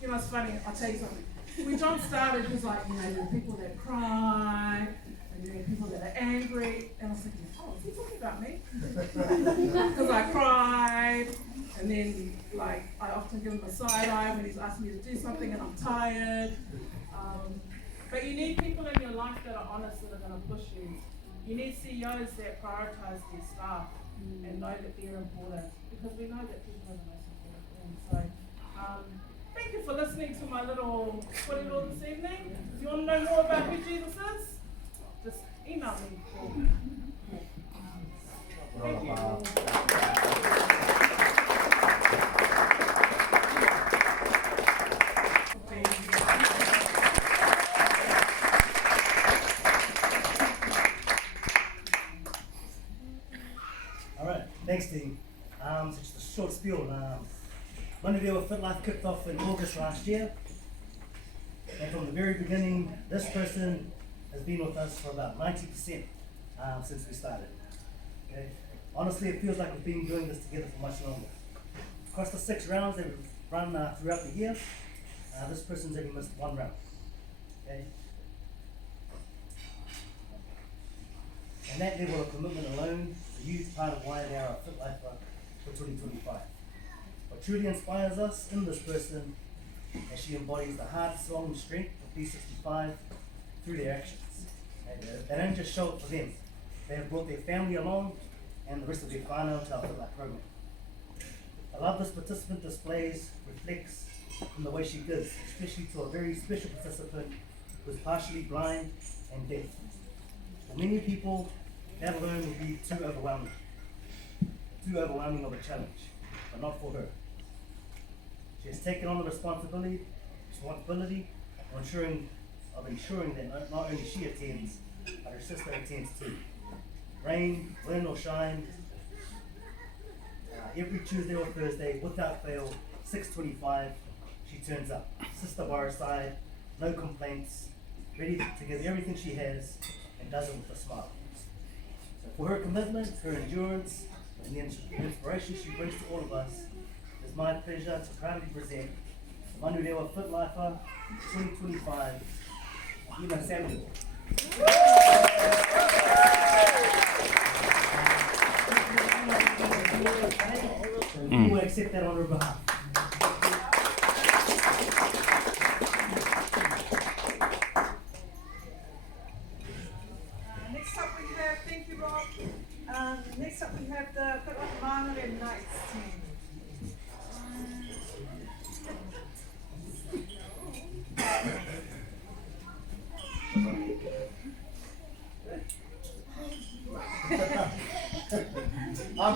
it's funny, I'll tell you something. When John started, he was like, there are people that cry, and there are people that are angry, and I was thinking, oh, is he talking about me? Because I cried, and then, I often give him a side eye when he's asking me to do something and I'm tired. But you need people in your life that are honest, that are going to push you. You need CEOs that prioritize their staff and know that they're important, because we know that people are the most important thing. So, thank you for listening to my little korero this evening. If you want to know more about who Jesus is, just email me. Thank you. Thanks, team. So just a short spiel. Manurewa Fitlife kicked off in August last year. And from the very beginning, this person has been with us for about 90% since we started. Okay? Honestly, it feels like we've been doing this together for much longer. Across the 6 rounds that we've run throughout the year, this person's only missed 1 round. Okay? And that level of commitment alone is a huge part of why they are a Fitlife for 2025. What truly inspires us in this person is she embodies the heart, soul, and strength of D65 through their actions. And they don't just show up for them. They have brought their family along and the rest of their whānau to our Fitlife program. I love this participant reflects in the way she gives, especially to a very special participant who is partially blind and deaf. For many people, that alone would be too overwhelming of a challenge, but not for her. She has taken on the responsibility of ensuring that not only she attends, but her sister attends too. rain, wind or shine, every Tuesday or Thursday, without fail, 6:25, she turns up. Sister by her side, no complaints, ready to give everything she has, and does it with a smile. So for her commitment, her endurance, and the inspiration she brings to all of us, it's my pleasure to proudly present the Manurewa Fitlife 2025, Ima Samuel. So you will accept that on her behalf. Next up we have, thank you Rob, next up we have the Fitlife Māngere Nights team.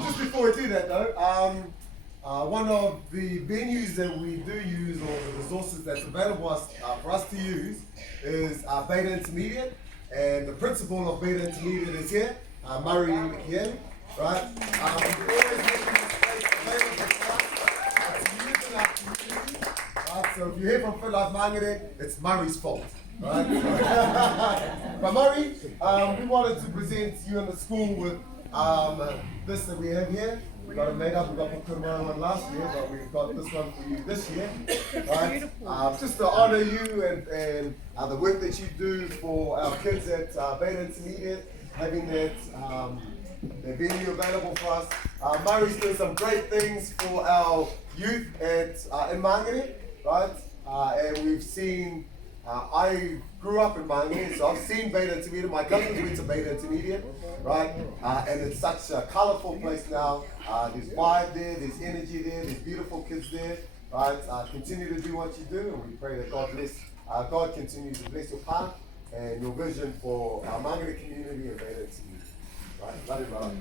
Just before we do that though, one of the venues that we do use, or the resources that's available for us to use, is Beta Intermediate, and the principal of Beta Intermediate is here, Murray McKeon, right? We always make this space available for us to use in our community, right? So if you hear from Fitlife Māngere, it's Murray's fault. Right? But Murray, we wanted to present you and the school with this that we have here. We got it made up, we got the Kurumara one last year, but we've got this one for you this year. Right? Just to honor you and the work that you do for our kids at Beta Intermediate, having that venue available for us. Murray's doing some great things for our youth in Māngere, right? And we've seen, I grew up in Māngere, so I've seen Beta Intermediate. My cousins went to Beta Intermediate, right? And it's such a colourful place now. There's vibe there, there's energy there, there's beautiful kids there, right? Continue to do what you do, and we pray that God continues to bless your path and your vision for our Māngere community and Beta Intermediate. Right? Love you, brother.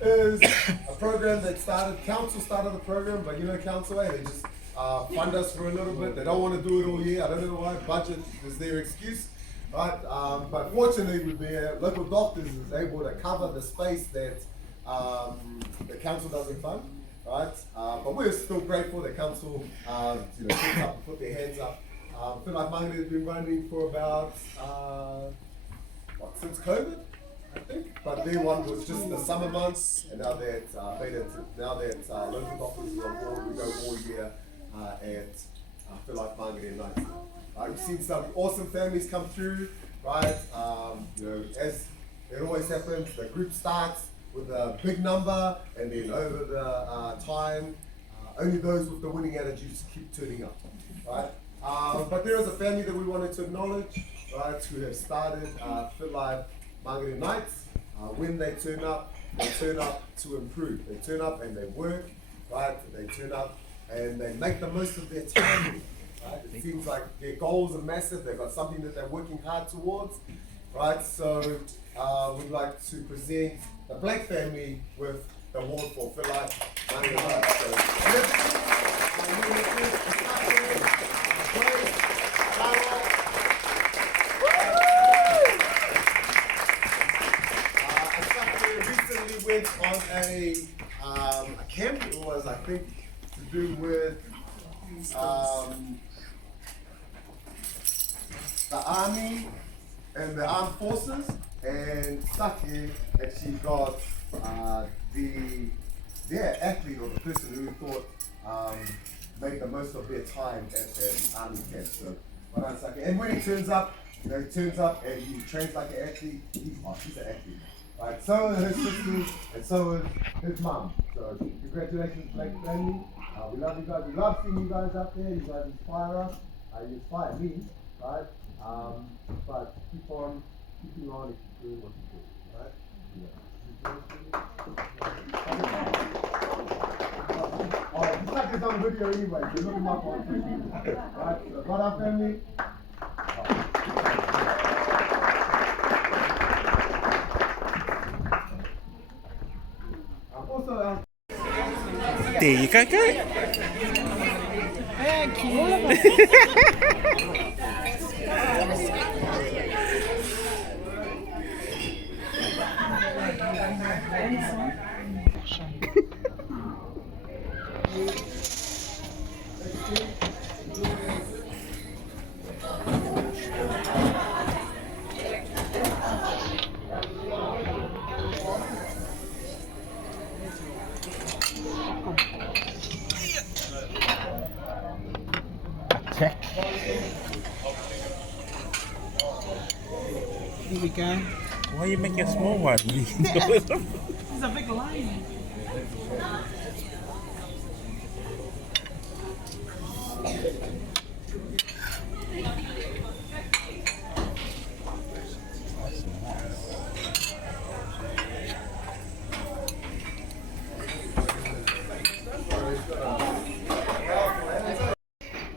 Is a program that council started the program, but you know council, they just fund us for a little bit. They don't want to do it all year. I don't know why. Budget is their excuse, right? But fortunately, with the local doctors is able to cover the space that the council doesn't fund, right? But we're still grateful that council, picked up and put their hands up. Fitlife Māngere has been running for about since COVID. I think, but their one was just the summer months, and now that local doctors are on board, we go all year at Fitlife Māngere Nights. We've seen some awesome families come through, right? As it always happens, the group starts with a big number, and then over the time, only those with the winning attitudes keep turning up, right? But there is a family that we wanted to acknowledge, right, who have started Fitlife Māngere Nights. When they turn up to improve. They turn up and they work, right? They turn up and they make the most of their time, right? It seems like their goals are massive. They've got something that they're working hard towards, right? So we'd like to present the Blake family with the award for Fitlife Māngere Nights. Went on a camp. It was, I think, to do with the army and the armed forces, and Saki actually got the athlete or the person who thought made the most of their time at that army camp. So, well done, Saki. And when he turns up, he turns up and he trains like an athlete. He's an athlete. Right, so are his sisters, and so is his mom. So congratulations, Blake family. We love you guys. We love seeing you guys out there. You guys inspire us. You inspire me, right? But keep on keeping on and keep doing what you do, right? Oh, it's like it's on video anyway. So look him up on Facebook. Right? So, got our family. There you go, go. Thank you. Here we go. Why you make a small one? There's a big line.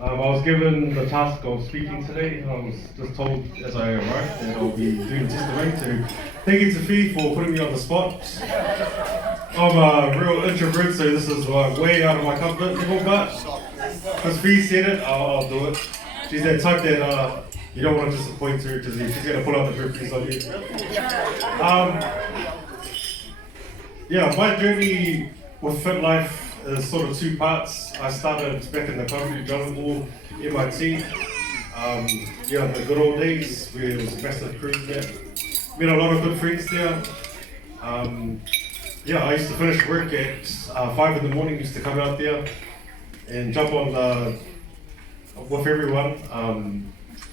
I was given the task of speaking today. I was just told as I arrived that I'll be doing testimony, so thank you to Fee for putting me on the spot. I'm a real introvert, so this is way out of my comfort level, but because Fee said it, I'll do it. She's that type that you don't want to disappoint her because she's going to pull out the briefcase on you. Yeah, my journey with Fitlife is sort of two parts. I started back in the country, John Hall, MIT. Yeah, the good old days where it was a massive cruise there. Met a lot of good friends there. Yeah, I used to finish work at 5 in the morning, used to come out there and jump on with everyone.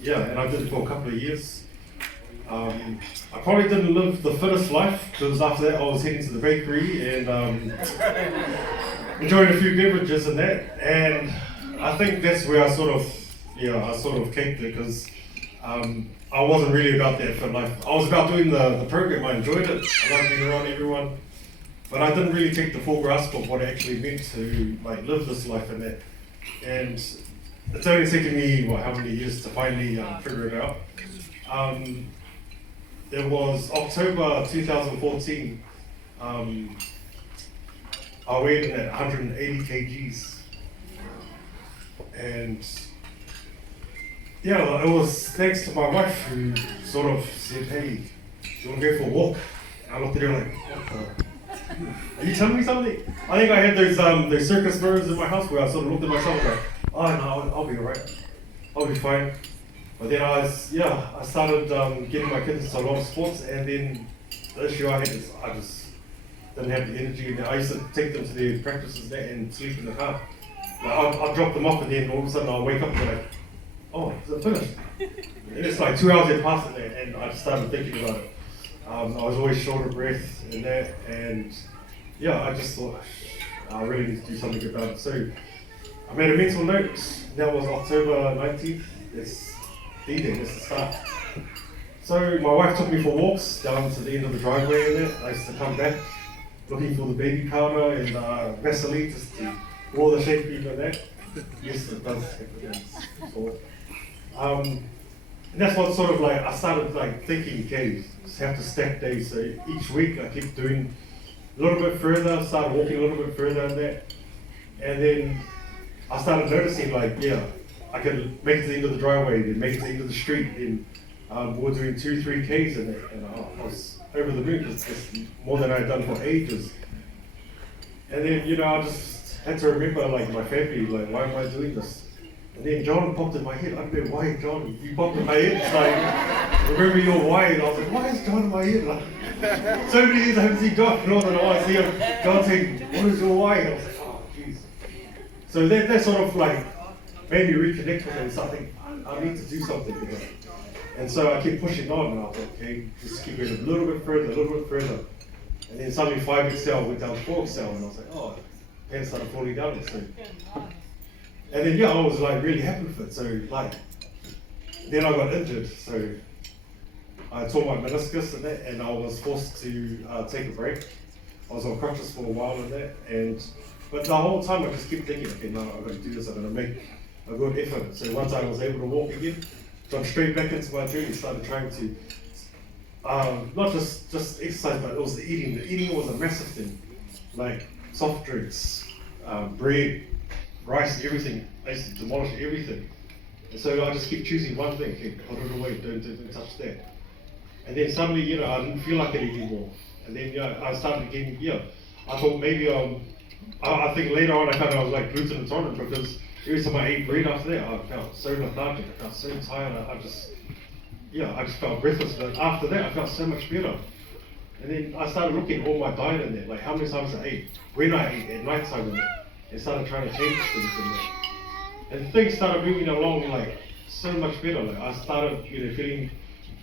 Yeah, and I did it for a couple of years. I probably didn't live the fittest life because after that I was heading to the bakery and enjoying a few beverages and that. And I think that's where I sort of caked it because I wasn't really about that fit life. I was about doing the program. I enjoyed it. I liked being around everyone, but I didn't really take the full grasp of what it actually meant to like live this life and that. And it's only taken me how many years to finally figure it out. It was October 2014. I weighed in at 180 kgs. And yeah, it was thanks to my wife who sort of said, hey, do you want to go for a walk? And I looked at her like, what the? Are you telling me something? I think I had those circus mirrors in my house where I sort of looked at myself like, oh no, I'll be alright. I'll be fine. But then I started getting my kids into a lot of sports, and then the issue I had is I just didn't have the energy. And I used to take them to their practices and sleep in the car. Like, I'll drop them off, and then all of a sudden I'll wake up and be like, oh, is it finished? And it's like 2 hours had passed, and I just started thinking about it. I was always short of breath and that, and yeah, I just thought I really need to do something about it. So I made a mental note. That was October 19th. It's D-Day, that's the start. So my wife took me for walks down to the end of the driveway and that. I used to come back looking for the baby powder and Vaseline just to all the shape cream and that. Yes, it does and that's what sort of like, I started like thinking, okay, just have to stack days. So each week I keep doing a little bit further, started walking a little bit further and that. And then I started noticing like, yeah, I could make it to the end of the driveway, then make it to the end of the street, then we were doing 2-3 Ks in that, and I was over the moon because it's more than I had done for ages. And then, you know, I just had to remember like my family, like why am I doing this? And then John popped in my head. I don't know why, John, you popped in my head. It's like, remember your why? And I was like, why is John in my head? Like, so many years I haven't seen John, and all that I see him, John saying, what is your why? And I was like, oh, jeez. So that sort of like made me reconnect with it and start thinking, I need to do something with it. And so I kept pushing on, and I thought, okay, just keep going a little bit further. And then suddenly 5XL went down to 4XL, and I was like, oh, pants started falling down. So. And then yeah, I was like really happy with it. So like, then I got injured. So I tore my meniscus and that, and I was forced to take a break. I was on crutches for a while and that, but the whole time I just kept thinking, okay, no, I'm going to do this. I'm going to make a good effort. So once I was able to walk again, jumped straight back into my journey, started trying to not just exercise, but it was the eating. The eating was a massive thing, like soft drinks, bread, rice, everything. I used to demolish everything. And so I just kept choosing one thing, okay, put it away, don't touch that. And then suddenly, you know, I didn't feel like it anymore. And then I started getting, I thought maybe I think later on I kind of was like glued to the toilet because every time I ate bread after that, I felt so lethargic, I felt so tired, I just felt breathless. But after that, I felt so much better. And then I started looking at all my diet in there, like how many times I ate, when I ate, at night time in there, and started trying to change things in there. And things started moving along like so much better. Like I started,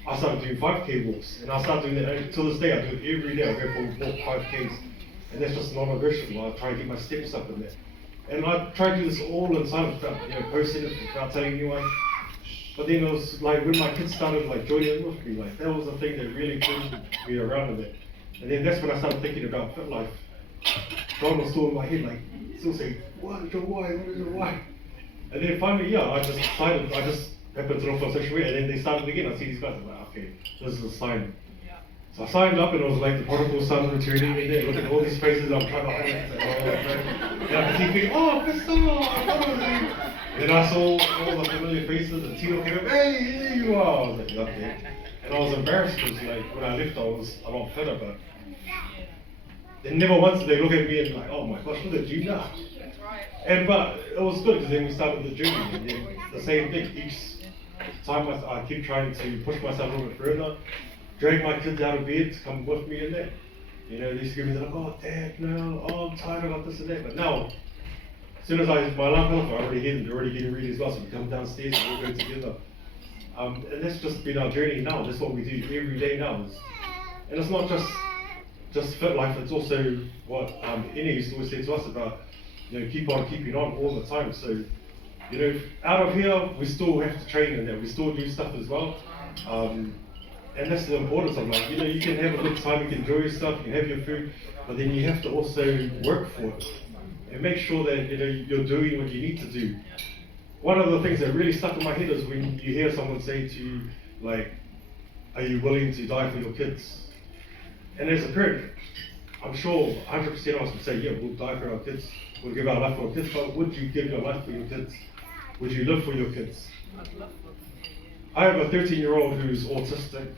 I started doing 5K walks, and I started doing that till this day. I do it every day. I go for a walk 5Ks, and that's just non-negotiable. I try to get my steps up in there, and I try to do this all in silence, without posting it, without telling anyone. But then it was like when my kids started like joining in with me, like that was the thing that really turned me around in it. And then that's when I started thinking about Fitlife. God was still in my head, like still saying, "What is your why? What is your why?" And then finally, I just decided, I just happened to look for social media, and then they started again. I see these guys, I'm like, okay, this is a sign. So I signed up, and it was like the prodigal son returning in there, looking at all these faces, I'm trying to hold it, and I could see people, oh, Crystal, I thought it was you. And then I saw all the familiar faces, and Tino came up, hey, here you are. I was like, okay. And I was embarrassed, because like, when I left, I was a lot fitter, but then never once did they look at me and like, oh my gosh, look at you now. But it was good because then we started the journey, and then the same thing. Each time I keep trying to push myself a little bit further, drag my kids out of bed to come with me in there. They used to give me like, oh Dad, no, oh I'm tired about this and that. But now, as soon as my alarm goes off, I already hear them. They're already getting ready as well, so we come downstairs and we'll go together. And that's just been our journey now. That's what we do every day now. And it's not just Fitlife. It's also what Ine used to always say to us about. Keep on keeping on all the time. So, out of here, we still have to train in that. We still do stuff as well. And that's the importance of like, you can have a good time, you can enjoy your stuff, you can have your food, but then you have to also work for it. And make sure that, you're doing what you need to do. One of the things that really stuck in my head is when you hear someone say to you, like, are you willing to die for your kids? And as a parent, I'm sure 100% of us would say, yeah, we'll die for our kids. We'll give our life for our kids, but would you give your life for your kids? Would you live for your kids? I have a 13-year-old who's autistic.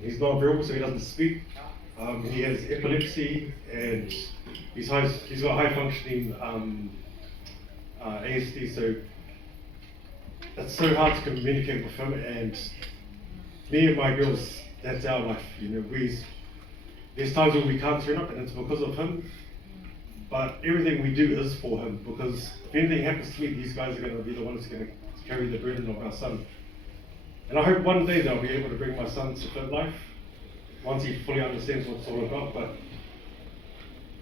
He's not verbal, so he doesn't speak. He has epilepsy, and he's got high functioning ASD, so it's so hard to communicate with him. And me and my girls, that's our life. There's times when we can't turn up, and it's because of him. But everything we do is for him, because if anything happens to me, these guys are going to be the ones going to carry the burden of our son. And I hope one day that I'll be able to bring my son to Fitlife, once he fully understands what it's all about. But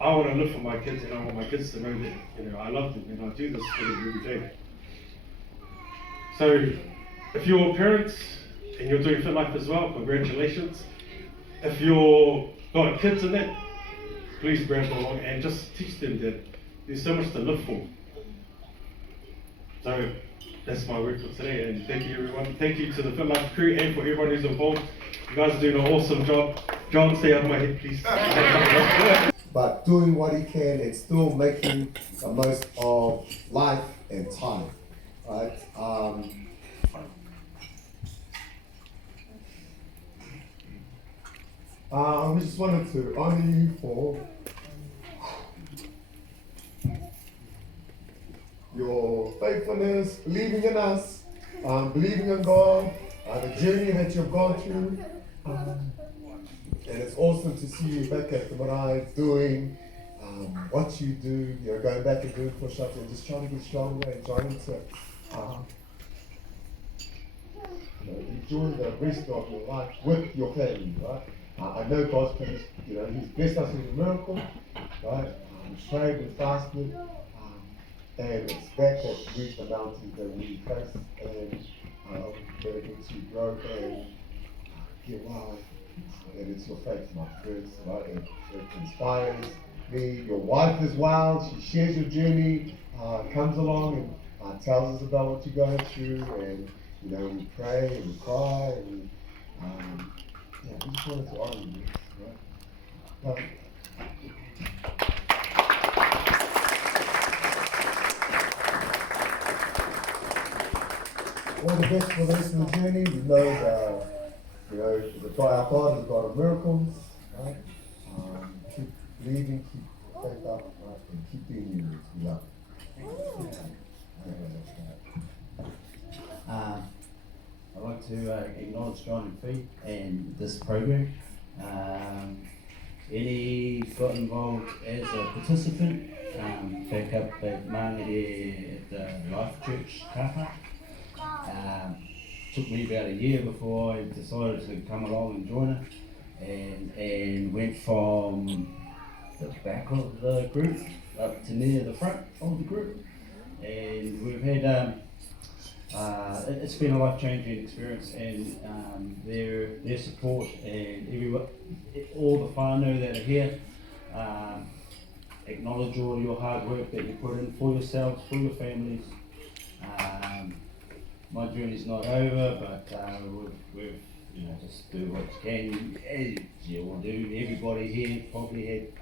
I want to live for my kids, and I want my kids to know that I love them, and I do this for them every day. So if you're parents and you're doing Fitlife as well, congratulations. If you've got kids in it, please grab them along and just teach them that there's so much to live for. So that's my word for today, and thank you everyone. Thank you to the Fitlife crew and for everyone who's involved. You guys are doing an awesome job. John, stay out of my head, please. But doing what he can and still making the most of life and time, right? We just wanted to honor you for your faithfulness, believing in us, believing in God, the journey that you've gone through. And it's awesome to see you back at the Marae doing what you do, going back and doing push-ups and just trying to get stronger and trying to enjoy the rest of your life with your family, right? I know God's pleased, He's blessed us with a miracle, right? We prayed and fasted, and it's that reached the mountains that we face, and we're able to grow and get wild. And it's your faith, my friends, right? It inspires me. Your wife is wild. She shares your journey, comes along and tells us about what you're going through. And we pray and we cry and we just wanted to honor you, right? All the best for the rest of the journey. We know that our God is a God of miracles, right? believe and keep faith up, right, and keep doing you need to be loved. I'd like to acknowledge John and Fee and this program. Any got involved as a participant, back up at Mangere at the Life Church Kapa. Took me about a year before I decided to come along and join it, and went from the back of the group up to near the front of the group, and we've had it's been a life-changing experience, and their support and everyone, all the whānau that are here, acknowledge all your hard work that you put in for yourselves, for your families. My journey's not over, but we've just do what you can, as you all do. Everybody here probably had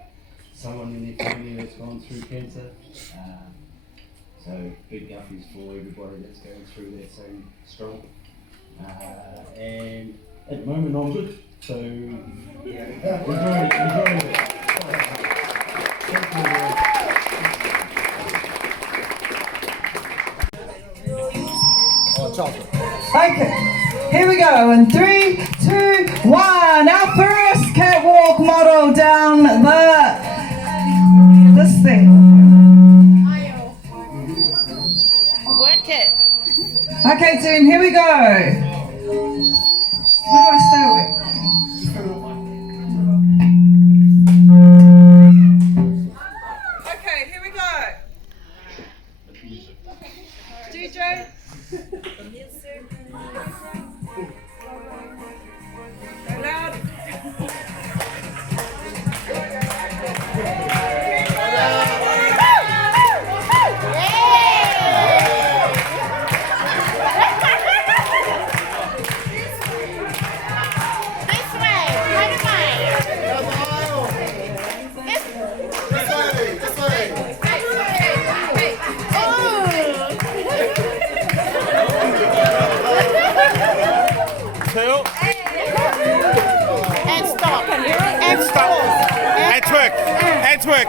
someone in their family that's gone through cancer. So big guffies for everybody that's going through that same struggle. And at the moment I'm good, so enjoy it. Okay, here we go. In 3, 2, 1. Our first catwalk model down this thing. Work it. Okay, team, here we go. Where do I stay awake? Okay, here we go. DJ. Go loud. And stop. And stop. And twerk. And twerk.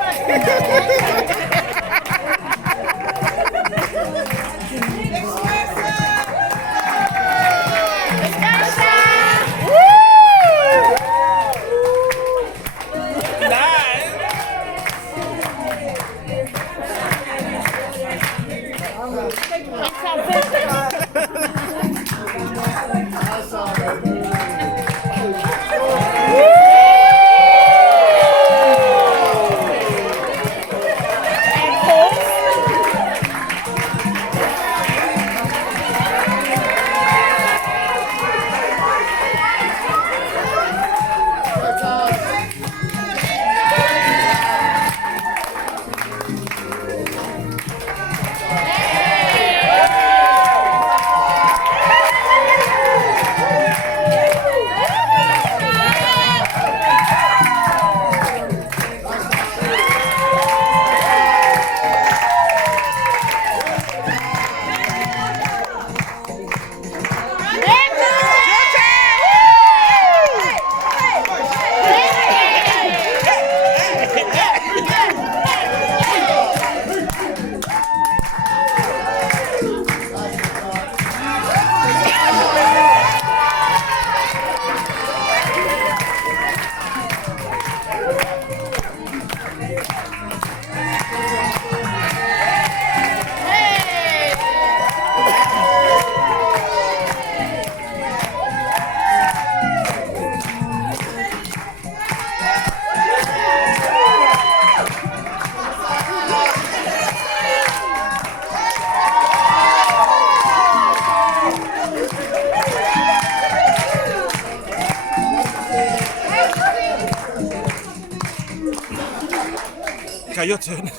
Okay, your turn.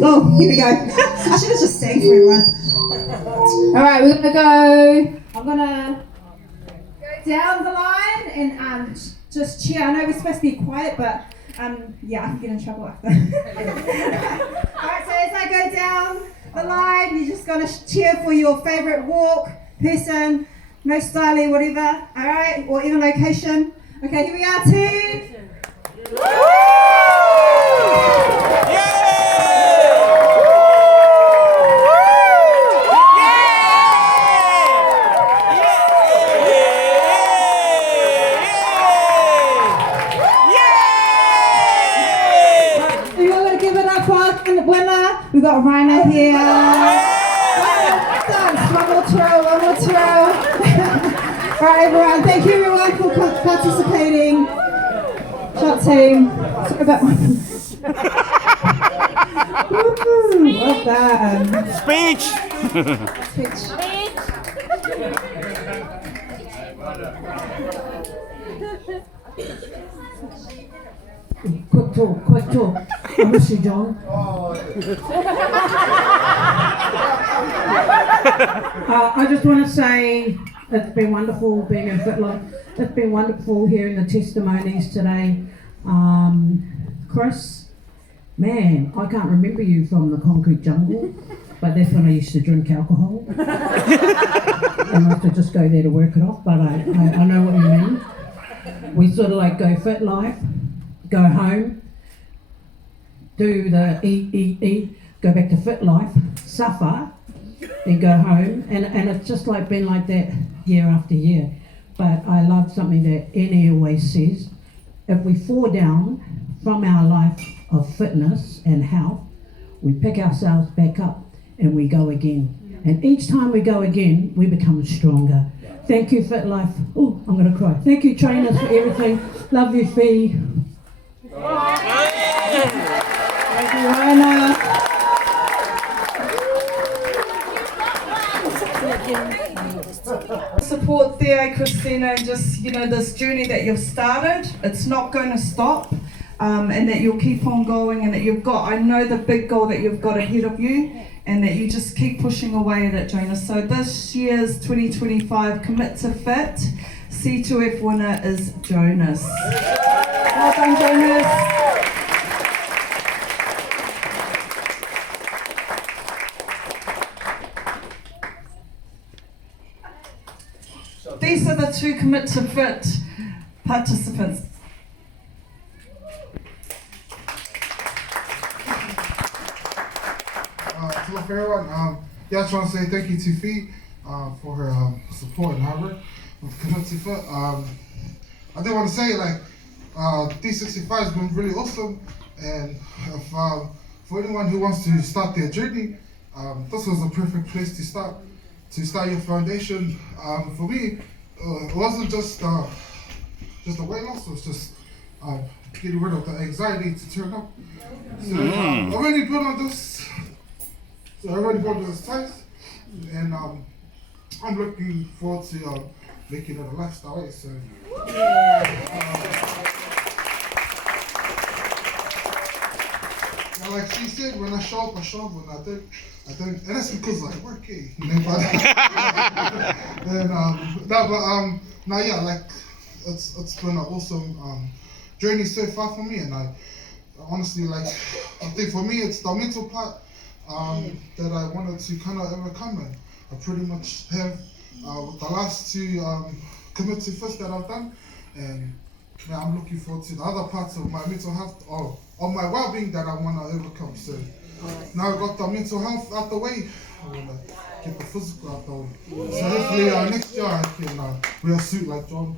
Oh, here we go. I should have just sang for everyone. Alright, we're gonna go. I'm gonna go down the line and just cheer. I know we're supposed to be quiet, but yeah, I can get in trouble after. Alright, so as I go down the line. You're just going to cheer for your favourite walk, person, most styling, whatever. Alright, or even location. Okay, here we are, team. You're going to give it up for the winner. We've got Raina here. Dance. One more twirl. Alright, everyone. Thank you, everyone, for participating. Shot team. Sorry about my... Woo, well done. Speech. Quick talk. I miss you, John. I just want to say it's been wonderful being in Fitlife. It's been wonderful hearing the testimonies today. Chris, man, I can't remember you from the concrete jungle, but that's when I used to drink alcohol. And I used to just go there to work it off, but I know what you mean. We sort of like go Fitlife, go home, do the eat, go back to Fitlife, suffer, then go home, and it's just like been like that year after year. But I love something that Annie always says: if we fall down from our life of fitness and health, we pick ourselves back up and we go again. And each time we go again, we become stronger. Thank you, Fitlife. Oh, I'm going to cry. Thank you, trainers, for everything. Love you, Fee. Thank you, Raina. Support there, Christina, and just, this journey that you've started, it's not going to stop, and that you'll keep on going, and that I know the big goal that you've got ahead of you, and that you just keep pushing away at it, Jonas. So this year's 2025 Commit to Fit C2F winner is Jonas. Well done, Jonas. These are the two Commit to Fit participants. Hello everyone. I just want to say thank you to Fee for her support and hard work with Commit to Fit. I do want to say D65 has been really awesome, and if, for anyone who wants to start their journey, this was a perfect place to start your foundation. For me, it wasn't just a weight loss, it was just getting rid of the anxiety to turn up. So I already put on this. So I already bought this twice, and I'm looking forward to making it a lifestyle. So like she said, when I show up, I show up. When I don't, and that's because I work, it's been an awesome journey so far for me, and I honestly I think for me it's the mental part that I wanted to kind of overcome, and I pretty much have with the last two Commit to Fits that I've done, and I'm looking forward to the other parts of my mental health or of my well-being that I want to overcome. So now I've got the mental health out the way, I want to get the physical out the way. So hopefully next year I can wear a suit like John.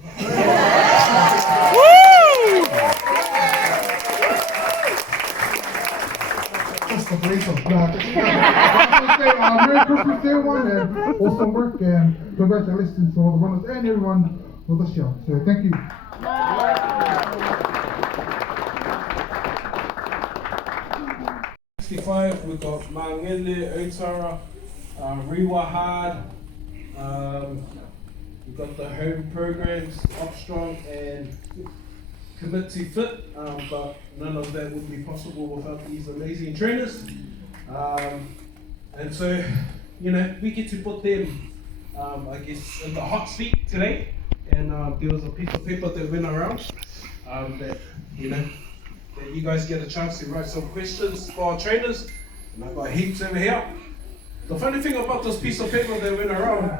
Just a blazer. Merry Christmas to everyone, and awesome work, and congratulations to all the winners and everyone for this year. So thank you. 65, we've got Mangele, Otara, Rewa Hard, we've got the home programs, Upstrong and Commit to Fit, but none of that would be possible without these amazing trainers. And so, we get to put them, I guess, in the hot seat today. And there was a piece of paper that went around that you guys get a chance to write some questions for our trainers. And I've got heaps over here. The funny thing about this piece of paper that went around,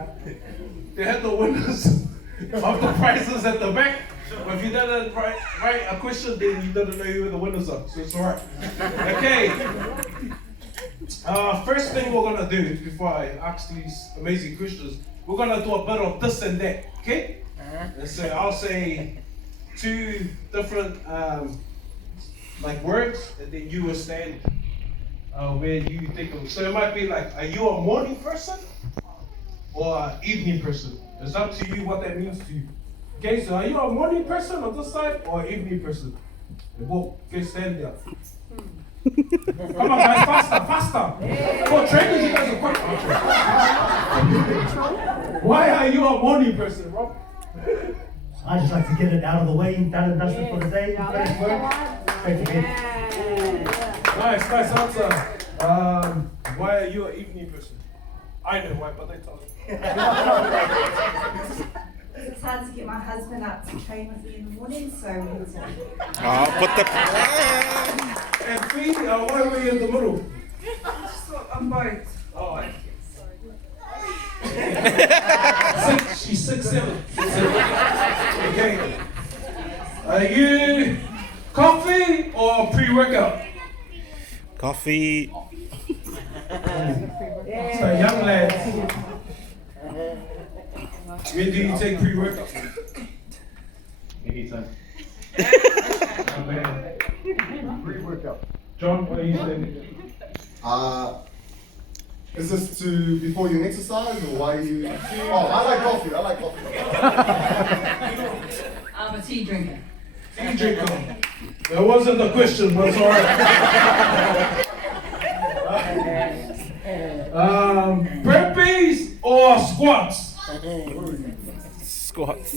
they had the winners of the prizes at the back. But if you didn't write a question, then you didn't know who the winners are. So it's alright. Okay. First thing we're gonna do before I ask these amazing questions, we're gonna do a bit of this and that. Okay? And so I'll say 2 different like words, and then you will stand where you think of. So it might be like, are you a morning person or an evening person? It's up to you what that means to you. Okay, so are you a morning person on this side or an evening person? And walk, okay, stand there. Come on guys, faster. For trainers, you guys are quite Why are you a morning person, Rob? I just like to get it out of the way, done and dusted for the day. Finish work, straight to bed. Nice answer. Why are you an evening person? I know why, but they tell me. It's hard to get my husband up to train with me in the morning, so we need to. Put the. And Fee, why were you in the middle? I'm both. Oh, she's 6'7". Okay. Are you coffee or pre-workout? Coffee. So young lads. When do you take pre-workout? Anytime. Oh, man. Pre-workout. John, what are you saying? Is this before you exercise or why you? Oh, I like coffee. I'm a tea drinker. Tea drinker. That wasn't the question, but it's alright. Burpees or squats? Squats.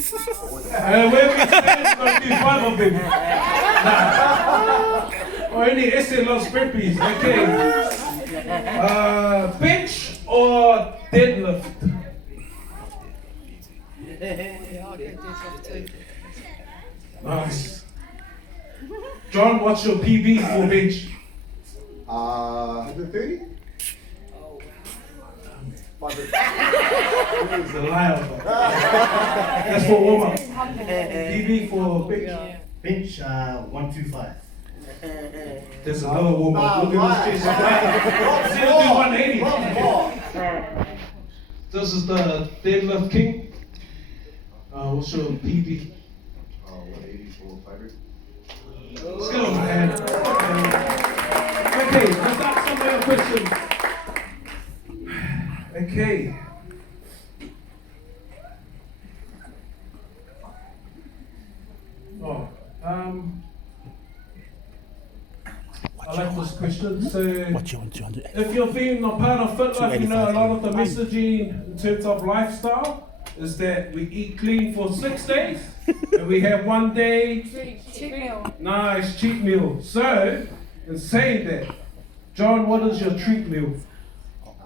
Where we stand, gonna do 5 of them. Nah. Or any essay loves burpees. Okay. Bench or deadlift? Nice. John, what's your PB for bench? 130? He's a liar. That's for warm up. PB for bench. Bench 125. There's another warm up. Look at this chest. Still do 180. This is the deadlift king. What's your PB? 180 for fiber. Still, man. Okay, let's ask some more questions. Okay. I like this question. So, if you're being a part of Fitlife, you know a lot of the messaging in terms of lifestyle is that we eat clean for 6 days and we have 1 day Cheat meal. nice cheat meal. So, in saying that, John, what is your treat meal?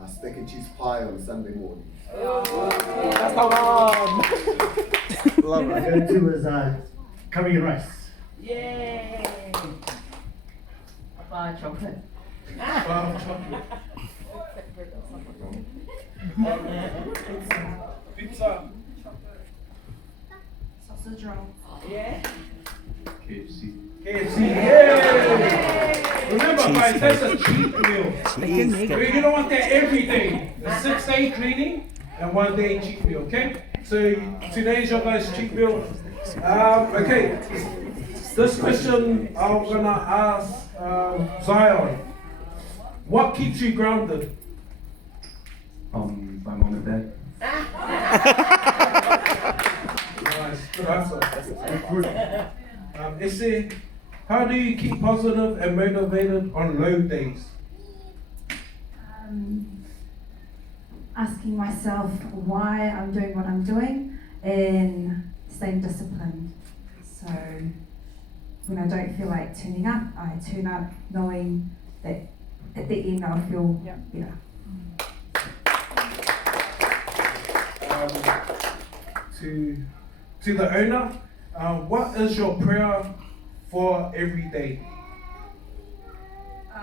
Steak and cheese pie on Sunday morning. That's the one. Love it. My go-to is curry and rice. Yay! Bar chocolate. Bar of chocolate. Pizza. Sausage roll. Yeah. KFC. KFC. Yay! Remember, guys, that's a cheat meal. You don't want that every day. A 6-day cleaning and 1 day cheat meal, okay? So today's your guys' cheat meal. Okay. This question I'm gonna ask Zion. What keeps you grounded? My mom and dad. Nice, good answer. Essay, how do you keep positive and motivated on low days? Asking myself why I'm doing what I'm doing and staying disciplined. So when I don't feel like turning up, I turn up knowing that at the end I'll feel better. To the owner, what is your prayer for every day?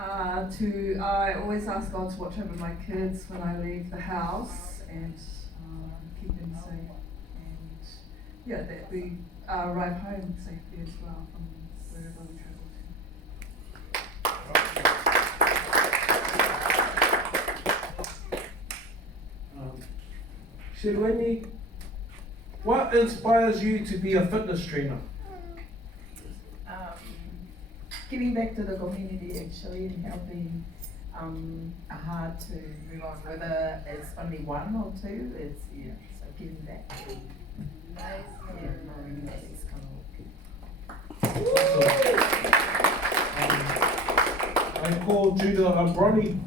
I always ask God to watch over my kids when I leave the house and keep them safe. And yeah, that we arrive home safely as well from wherever we travel to. Shirweni, what inspires you to be a fitness trainer? Giving back to the community actually and helping hard to move on, whether it's only one or two, it's so giving back. I call Judah Bronny.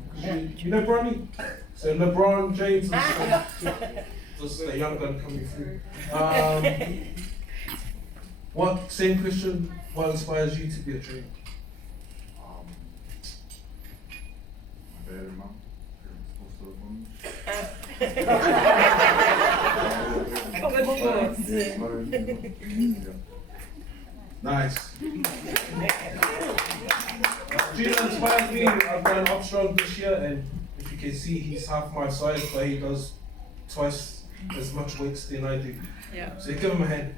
You know Bronny? So LeBron James is just the young gun coming through. Same question, what inspires you to be a trainer? Nice. Judah inspires me. I've done Armstrong this year, and if you can see, he's half my size, but he does twice as much weights than I do. Yeah. So give him a hand.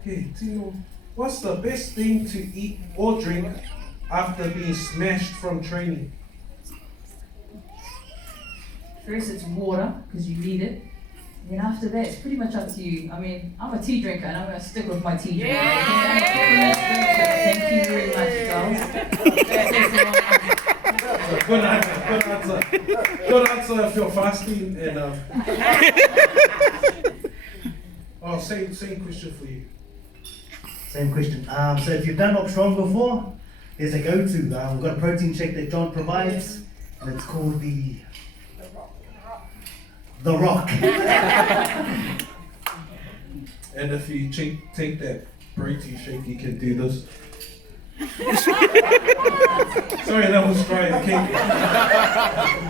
Okay, Tino, what's the best thing to eat or drink after being smashed from training? First it's water, because you need it. And then after that, it's pretty much up to you. I mean, I'm a tea drinker and I'm going to stick with my tea drink. Thank you very much, girls. Good answer. Good answer if you're fasting. And oh, same question for you. Same question. So if you've done Armstrong before, there's a go-to. We've got a protein shake that John provides, and it's called the Rock. And if you take that protein shake, you can do this. Sorry, that was dry. Okay.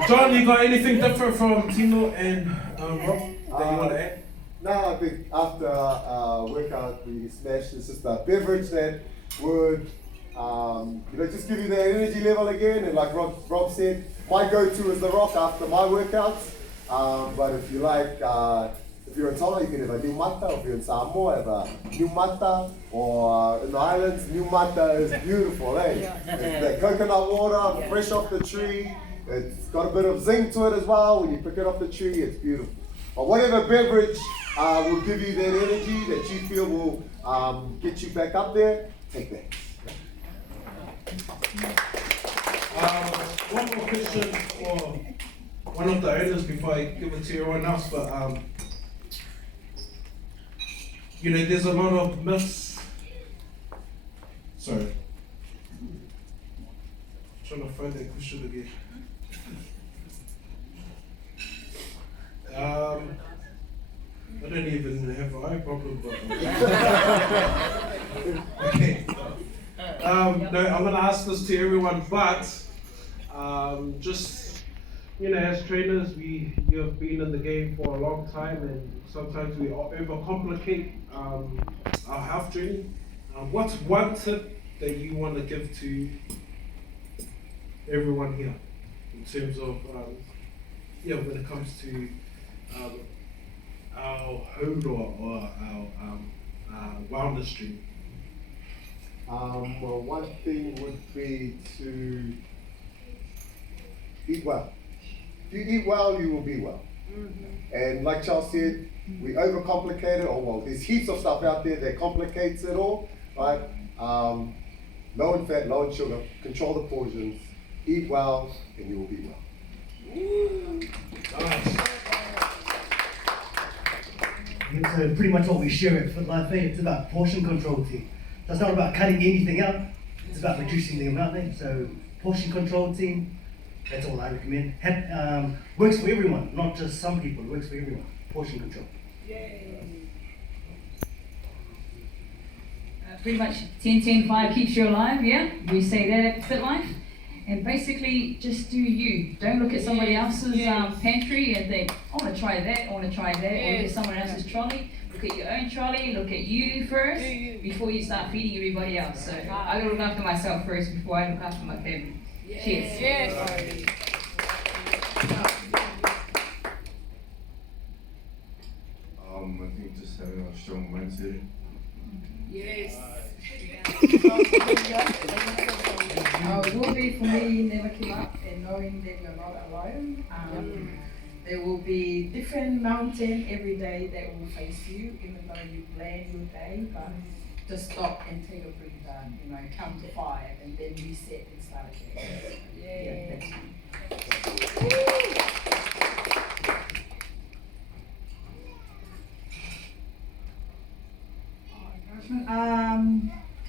John, you got anything different from Tino and Rob that you want to add? No, I think after workout we smash. It's just a beverage that would just give you that energy level again. And like Rob said, my go-to is the Rock after my workouts. But if you like, if you're in Tonga, you can have a new mata. If you're in Samoa, have a new mata. Or in the islands, new mata is beautiful, eh? Yeah. It's that coconut water, fresh off the tree. It's got a bit of zinc to it as well. When you pick it off the tree, it's beautiful. But whatever beverage will give you that energy that you feel will get you back up there, take that. One more question for one of the owners before I give it to everyone else, but there's a lot of myths. Sorry. I'm trying to find that question again. I don't even have an eye problem, but okay. No, I'm gonna ask this to everyone, but just as trainers, we have been in the game for a long time, and sometimes we overcomplicate our health journey. What's one tip that you want to give to everyone here in terms of when it comes to our home or our wellness journey? Well, one thing would be to eat well. If you eat well, you will be well. And like Charles said, we overcomplicate it, there's heaps of stuff out there that complicates it all, right? Low in fat, low in sugar, control the portions, eat well, and you will be well. Nice. So pretty much what we share at Fitlife, it's about portion control team. So it's not about cutting anything out, it's about reducing the amount there. So portion control team, that's all I recommend. Works for everyone, not just some people, it works for everyone. Portion control. Pretty much 10-10-5 keeps you alive, yeah? We say that at Fitlife. And basically, just do you. Don't look at somebody else's pantry and think, I want to try that, or look at someone else's trolley. Because look at your own trolley, look at you first, before you start feeding everybody else. So I gotta look after myself first before I look after my family. Cheers. Yes. I think just having a strong mindset. Yes. It will be for me never give up and knowing that you're not alone. There will be different mountain every day that will face you, even though you plan your day, but just stop and take a breather, you know, count to 5 and then reset and start again. Yeah, that's me.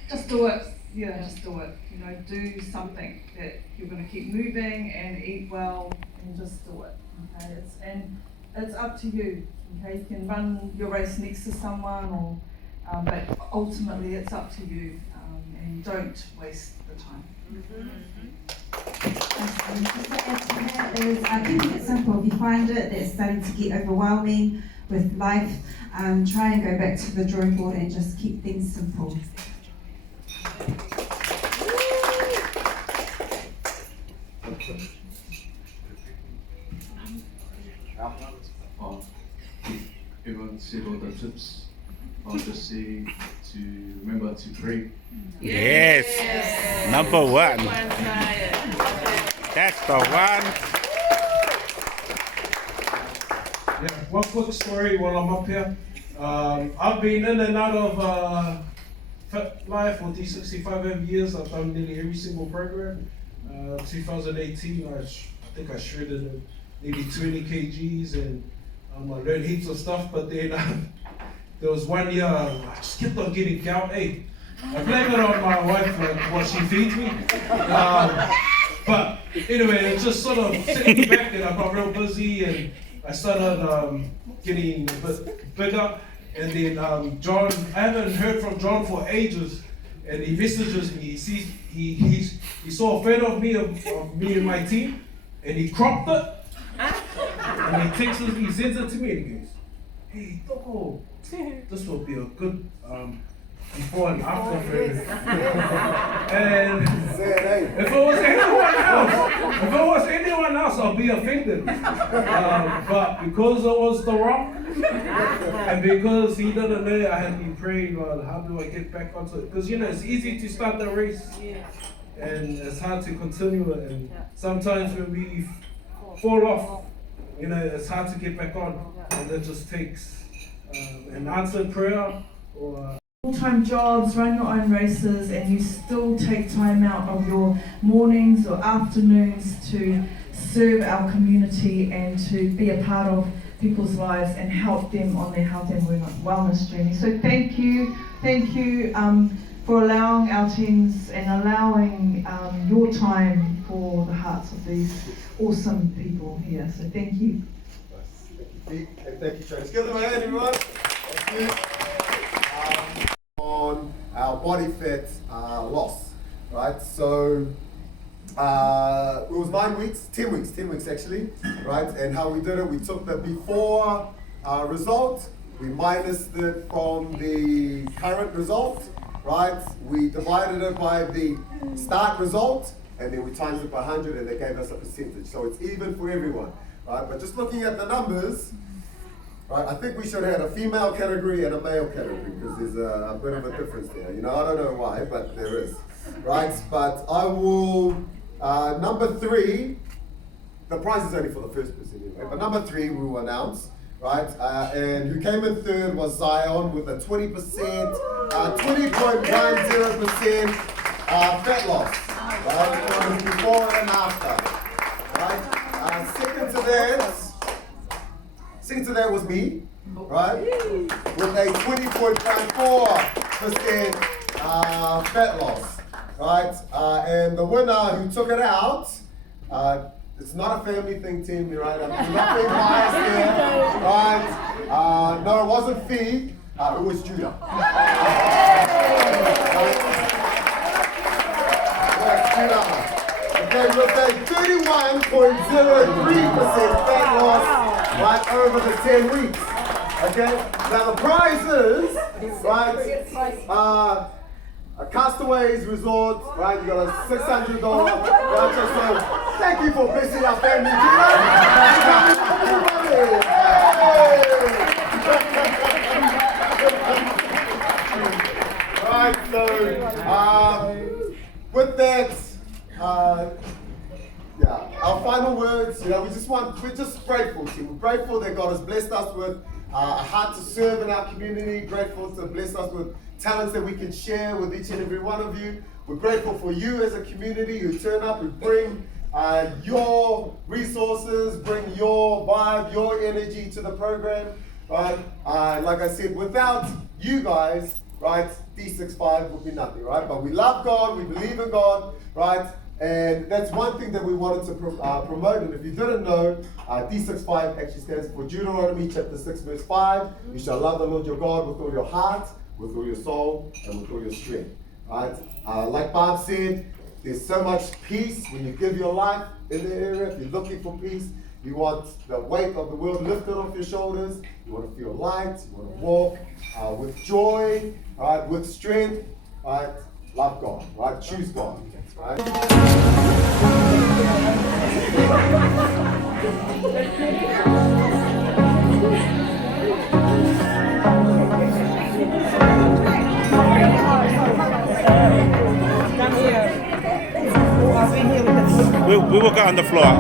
Just do it. Yeah, just do it. You know, do something that you're going to keep moving and eat well and just do it. Okay, it's up to you. Okay, you can run your race next to someone, or but ultimately it's up to you. And don't waste the time. Just to add to that is keeping it simple. If you find it that's starting to get overwhelming with life, try and go back to the drawing board and just keep things simple. Everyone said all the tips. I'll just say to remember to pray. Yes. Number one. That's the one. Yeah, one quick story while I'm up here. I've been in and out of Fitlife for D65 over years. I've done nearly every single program. 2018, I think I shredded maybe 20 kgs and I learned heaps of stuff, but then there was one year I just kept on getting gout. Hey, I blame it on my wife, like what she feeds me. But anyway, it just sort of set me back and I got real busy and I started getting a bit bigger. And then John, I haven't heard from John for ages, and he messages me. He sees he saw a photo of me and my team, and he cropped it. And he texts me, he sends it to me, and he goes, "Hey, Toko, this will be a good before and after photo." And if it was anyone else, I'll be offended. But because it was The Rock, and because he didn't know, I had been praying, well, how do I get back onto it? Because, you know, it's easy to start the race, and it's hard to continue it. And sometimes when we fall off, you know, it's hard to get back on. And that just takes an answered prayer or Full-time jobs, run your own races, and you still take time out of your mornings or afternoons to serve our community and to be a part of people's lives and help them on their health and wellness journey. So thank you for allowing our teams and allowing your time for the hearts of these awesome people here. So thank you. Thank you, Pete, and thank you, Shane. Let's give them a hand, everyone. Thank you. On our body fat loss, right? So it was 9 weeks, 10 weeks actually, right? And how we did it, we took the before result, we minused it from the current result, right? We divided it by the start result, and then we times it by 100, and they gave us a percentage. So it's even for everyone, right? But just looking at the numbers, right, I think we should have had a female category and a male category because there's a bit of a difference there. You know, I don't know why, but there is, right? But I will, number 3, the prize is only for the first person anyway, but number 3 we will announce, right? And who came in third was Zion with a 20%, 20.10% fat loss, right? Before and after, right? Second to that was me, right? With a 20.54% fat loss, right? And the winner who took it out, it's not a family thing, team, right? I'm not being biased here, right? No, it wasn't Fee, it was Judah. Okay, with a 31.03% fat loss right over the 10 weeks. Okay? Now the prize is, right, a Castaways Resort, right, you got a $600 voucher, so thank you for blessing our family, Right, so with that, yeah, our final words, we're just grateful. We're grateful that God has blessed us with a heart to serve in our community, grateful to bless us with talents that we can share with each and every one of you. We're grateful for you as a community who turn up, who bring your resources, bring your vibe, your energy to the program, right? Like I said, without you guys, right, D65 would be nothing, right? But we love God, we believe in God, right? And that's one thing that we wanted to promote. And if you didn't know, D65 actually stands for Deuteronomy chapter 6 verse 5. You shall love the Lord your God with all your heart, with all your soul, and with all your strength. Right? Like Bob said, there's so much peace when you give your life in the area. If you're looking for peace, you want the weight of the world lifted off your shoulders. You want to feel light. You want to walk with joy, right? With strength. Right? Love God. Right? Choose God. Right? We will go on the floor.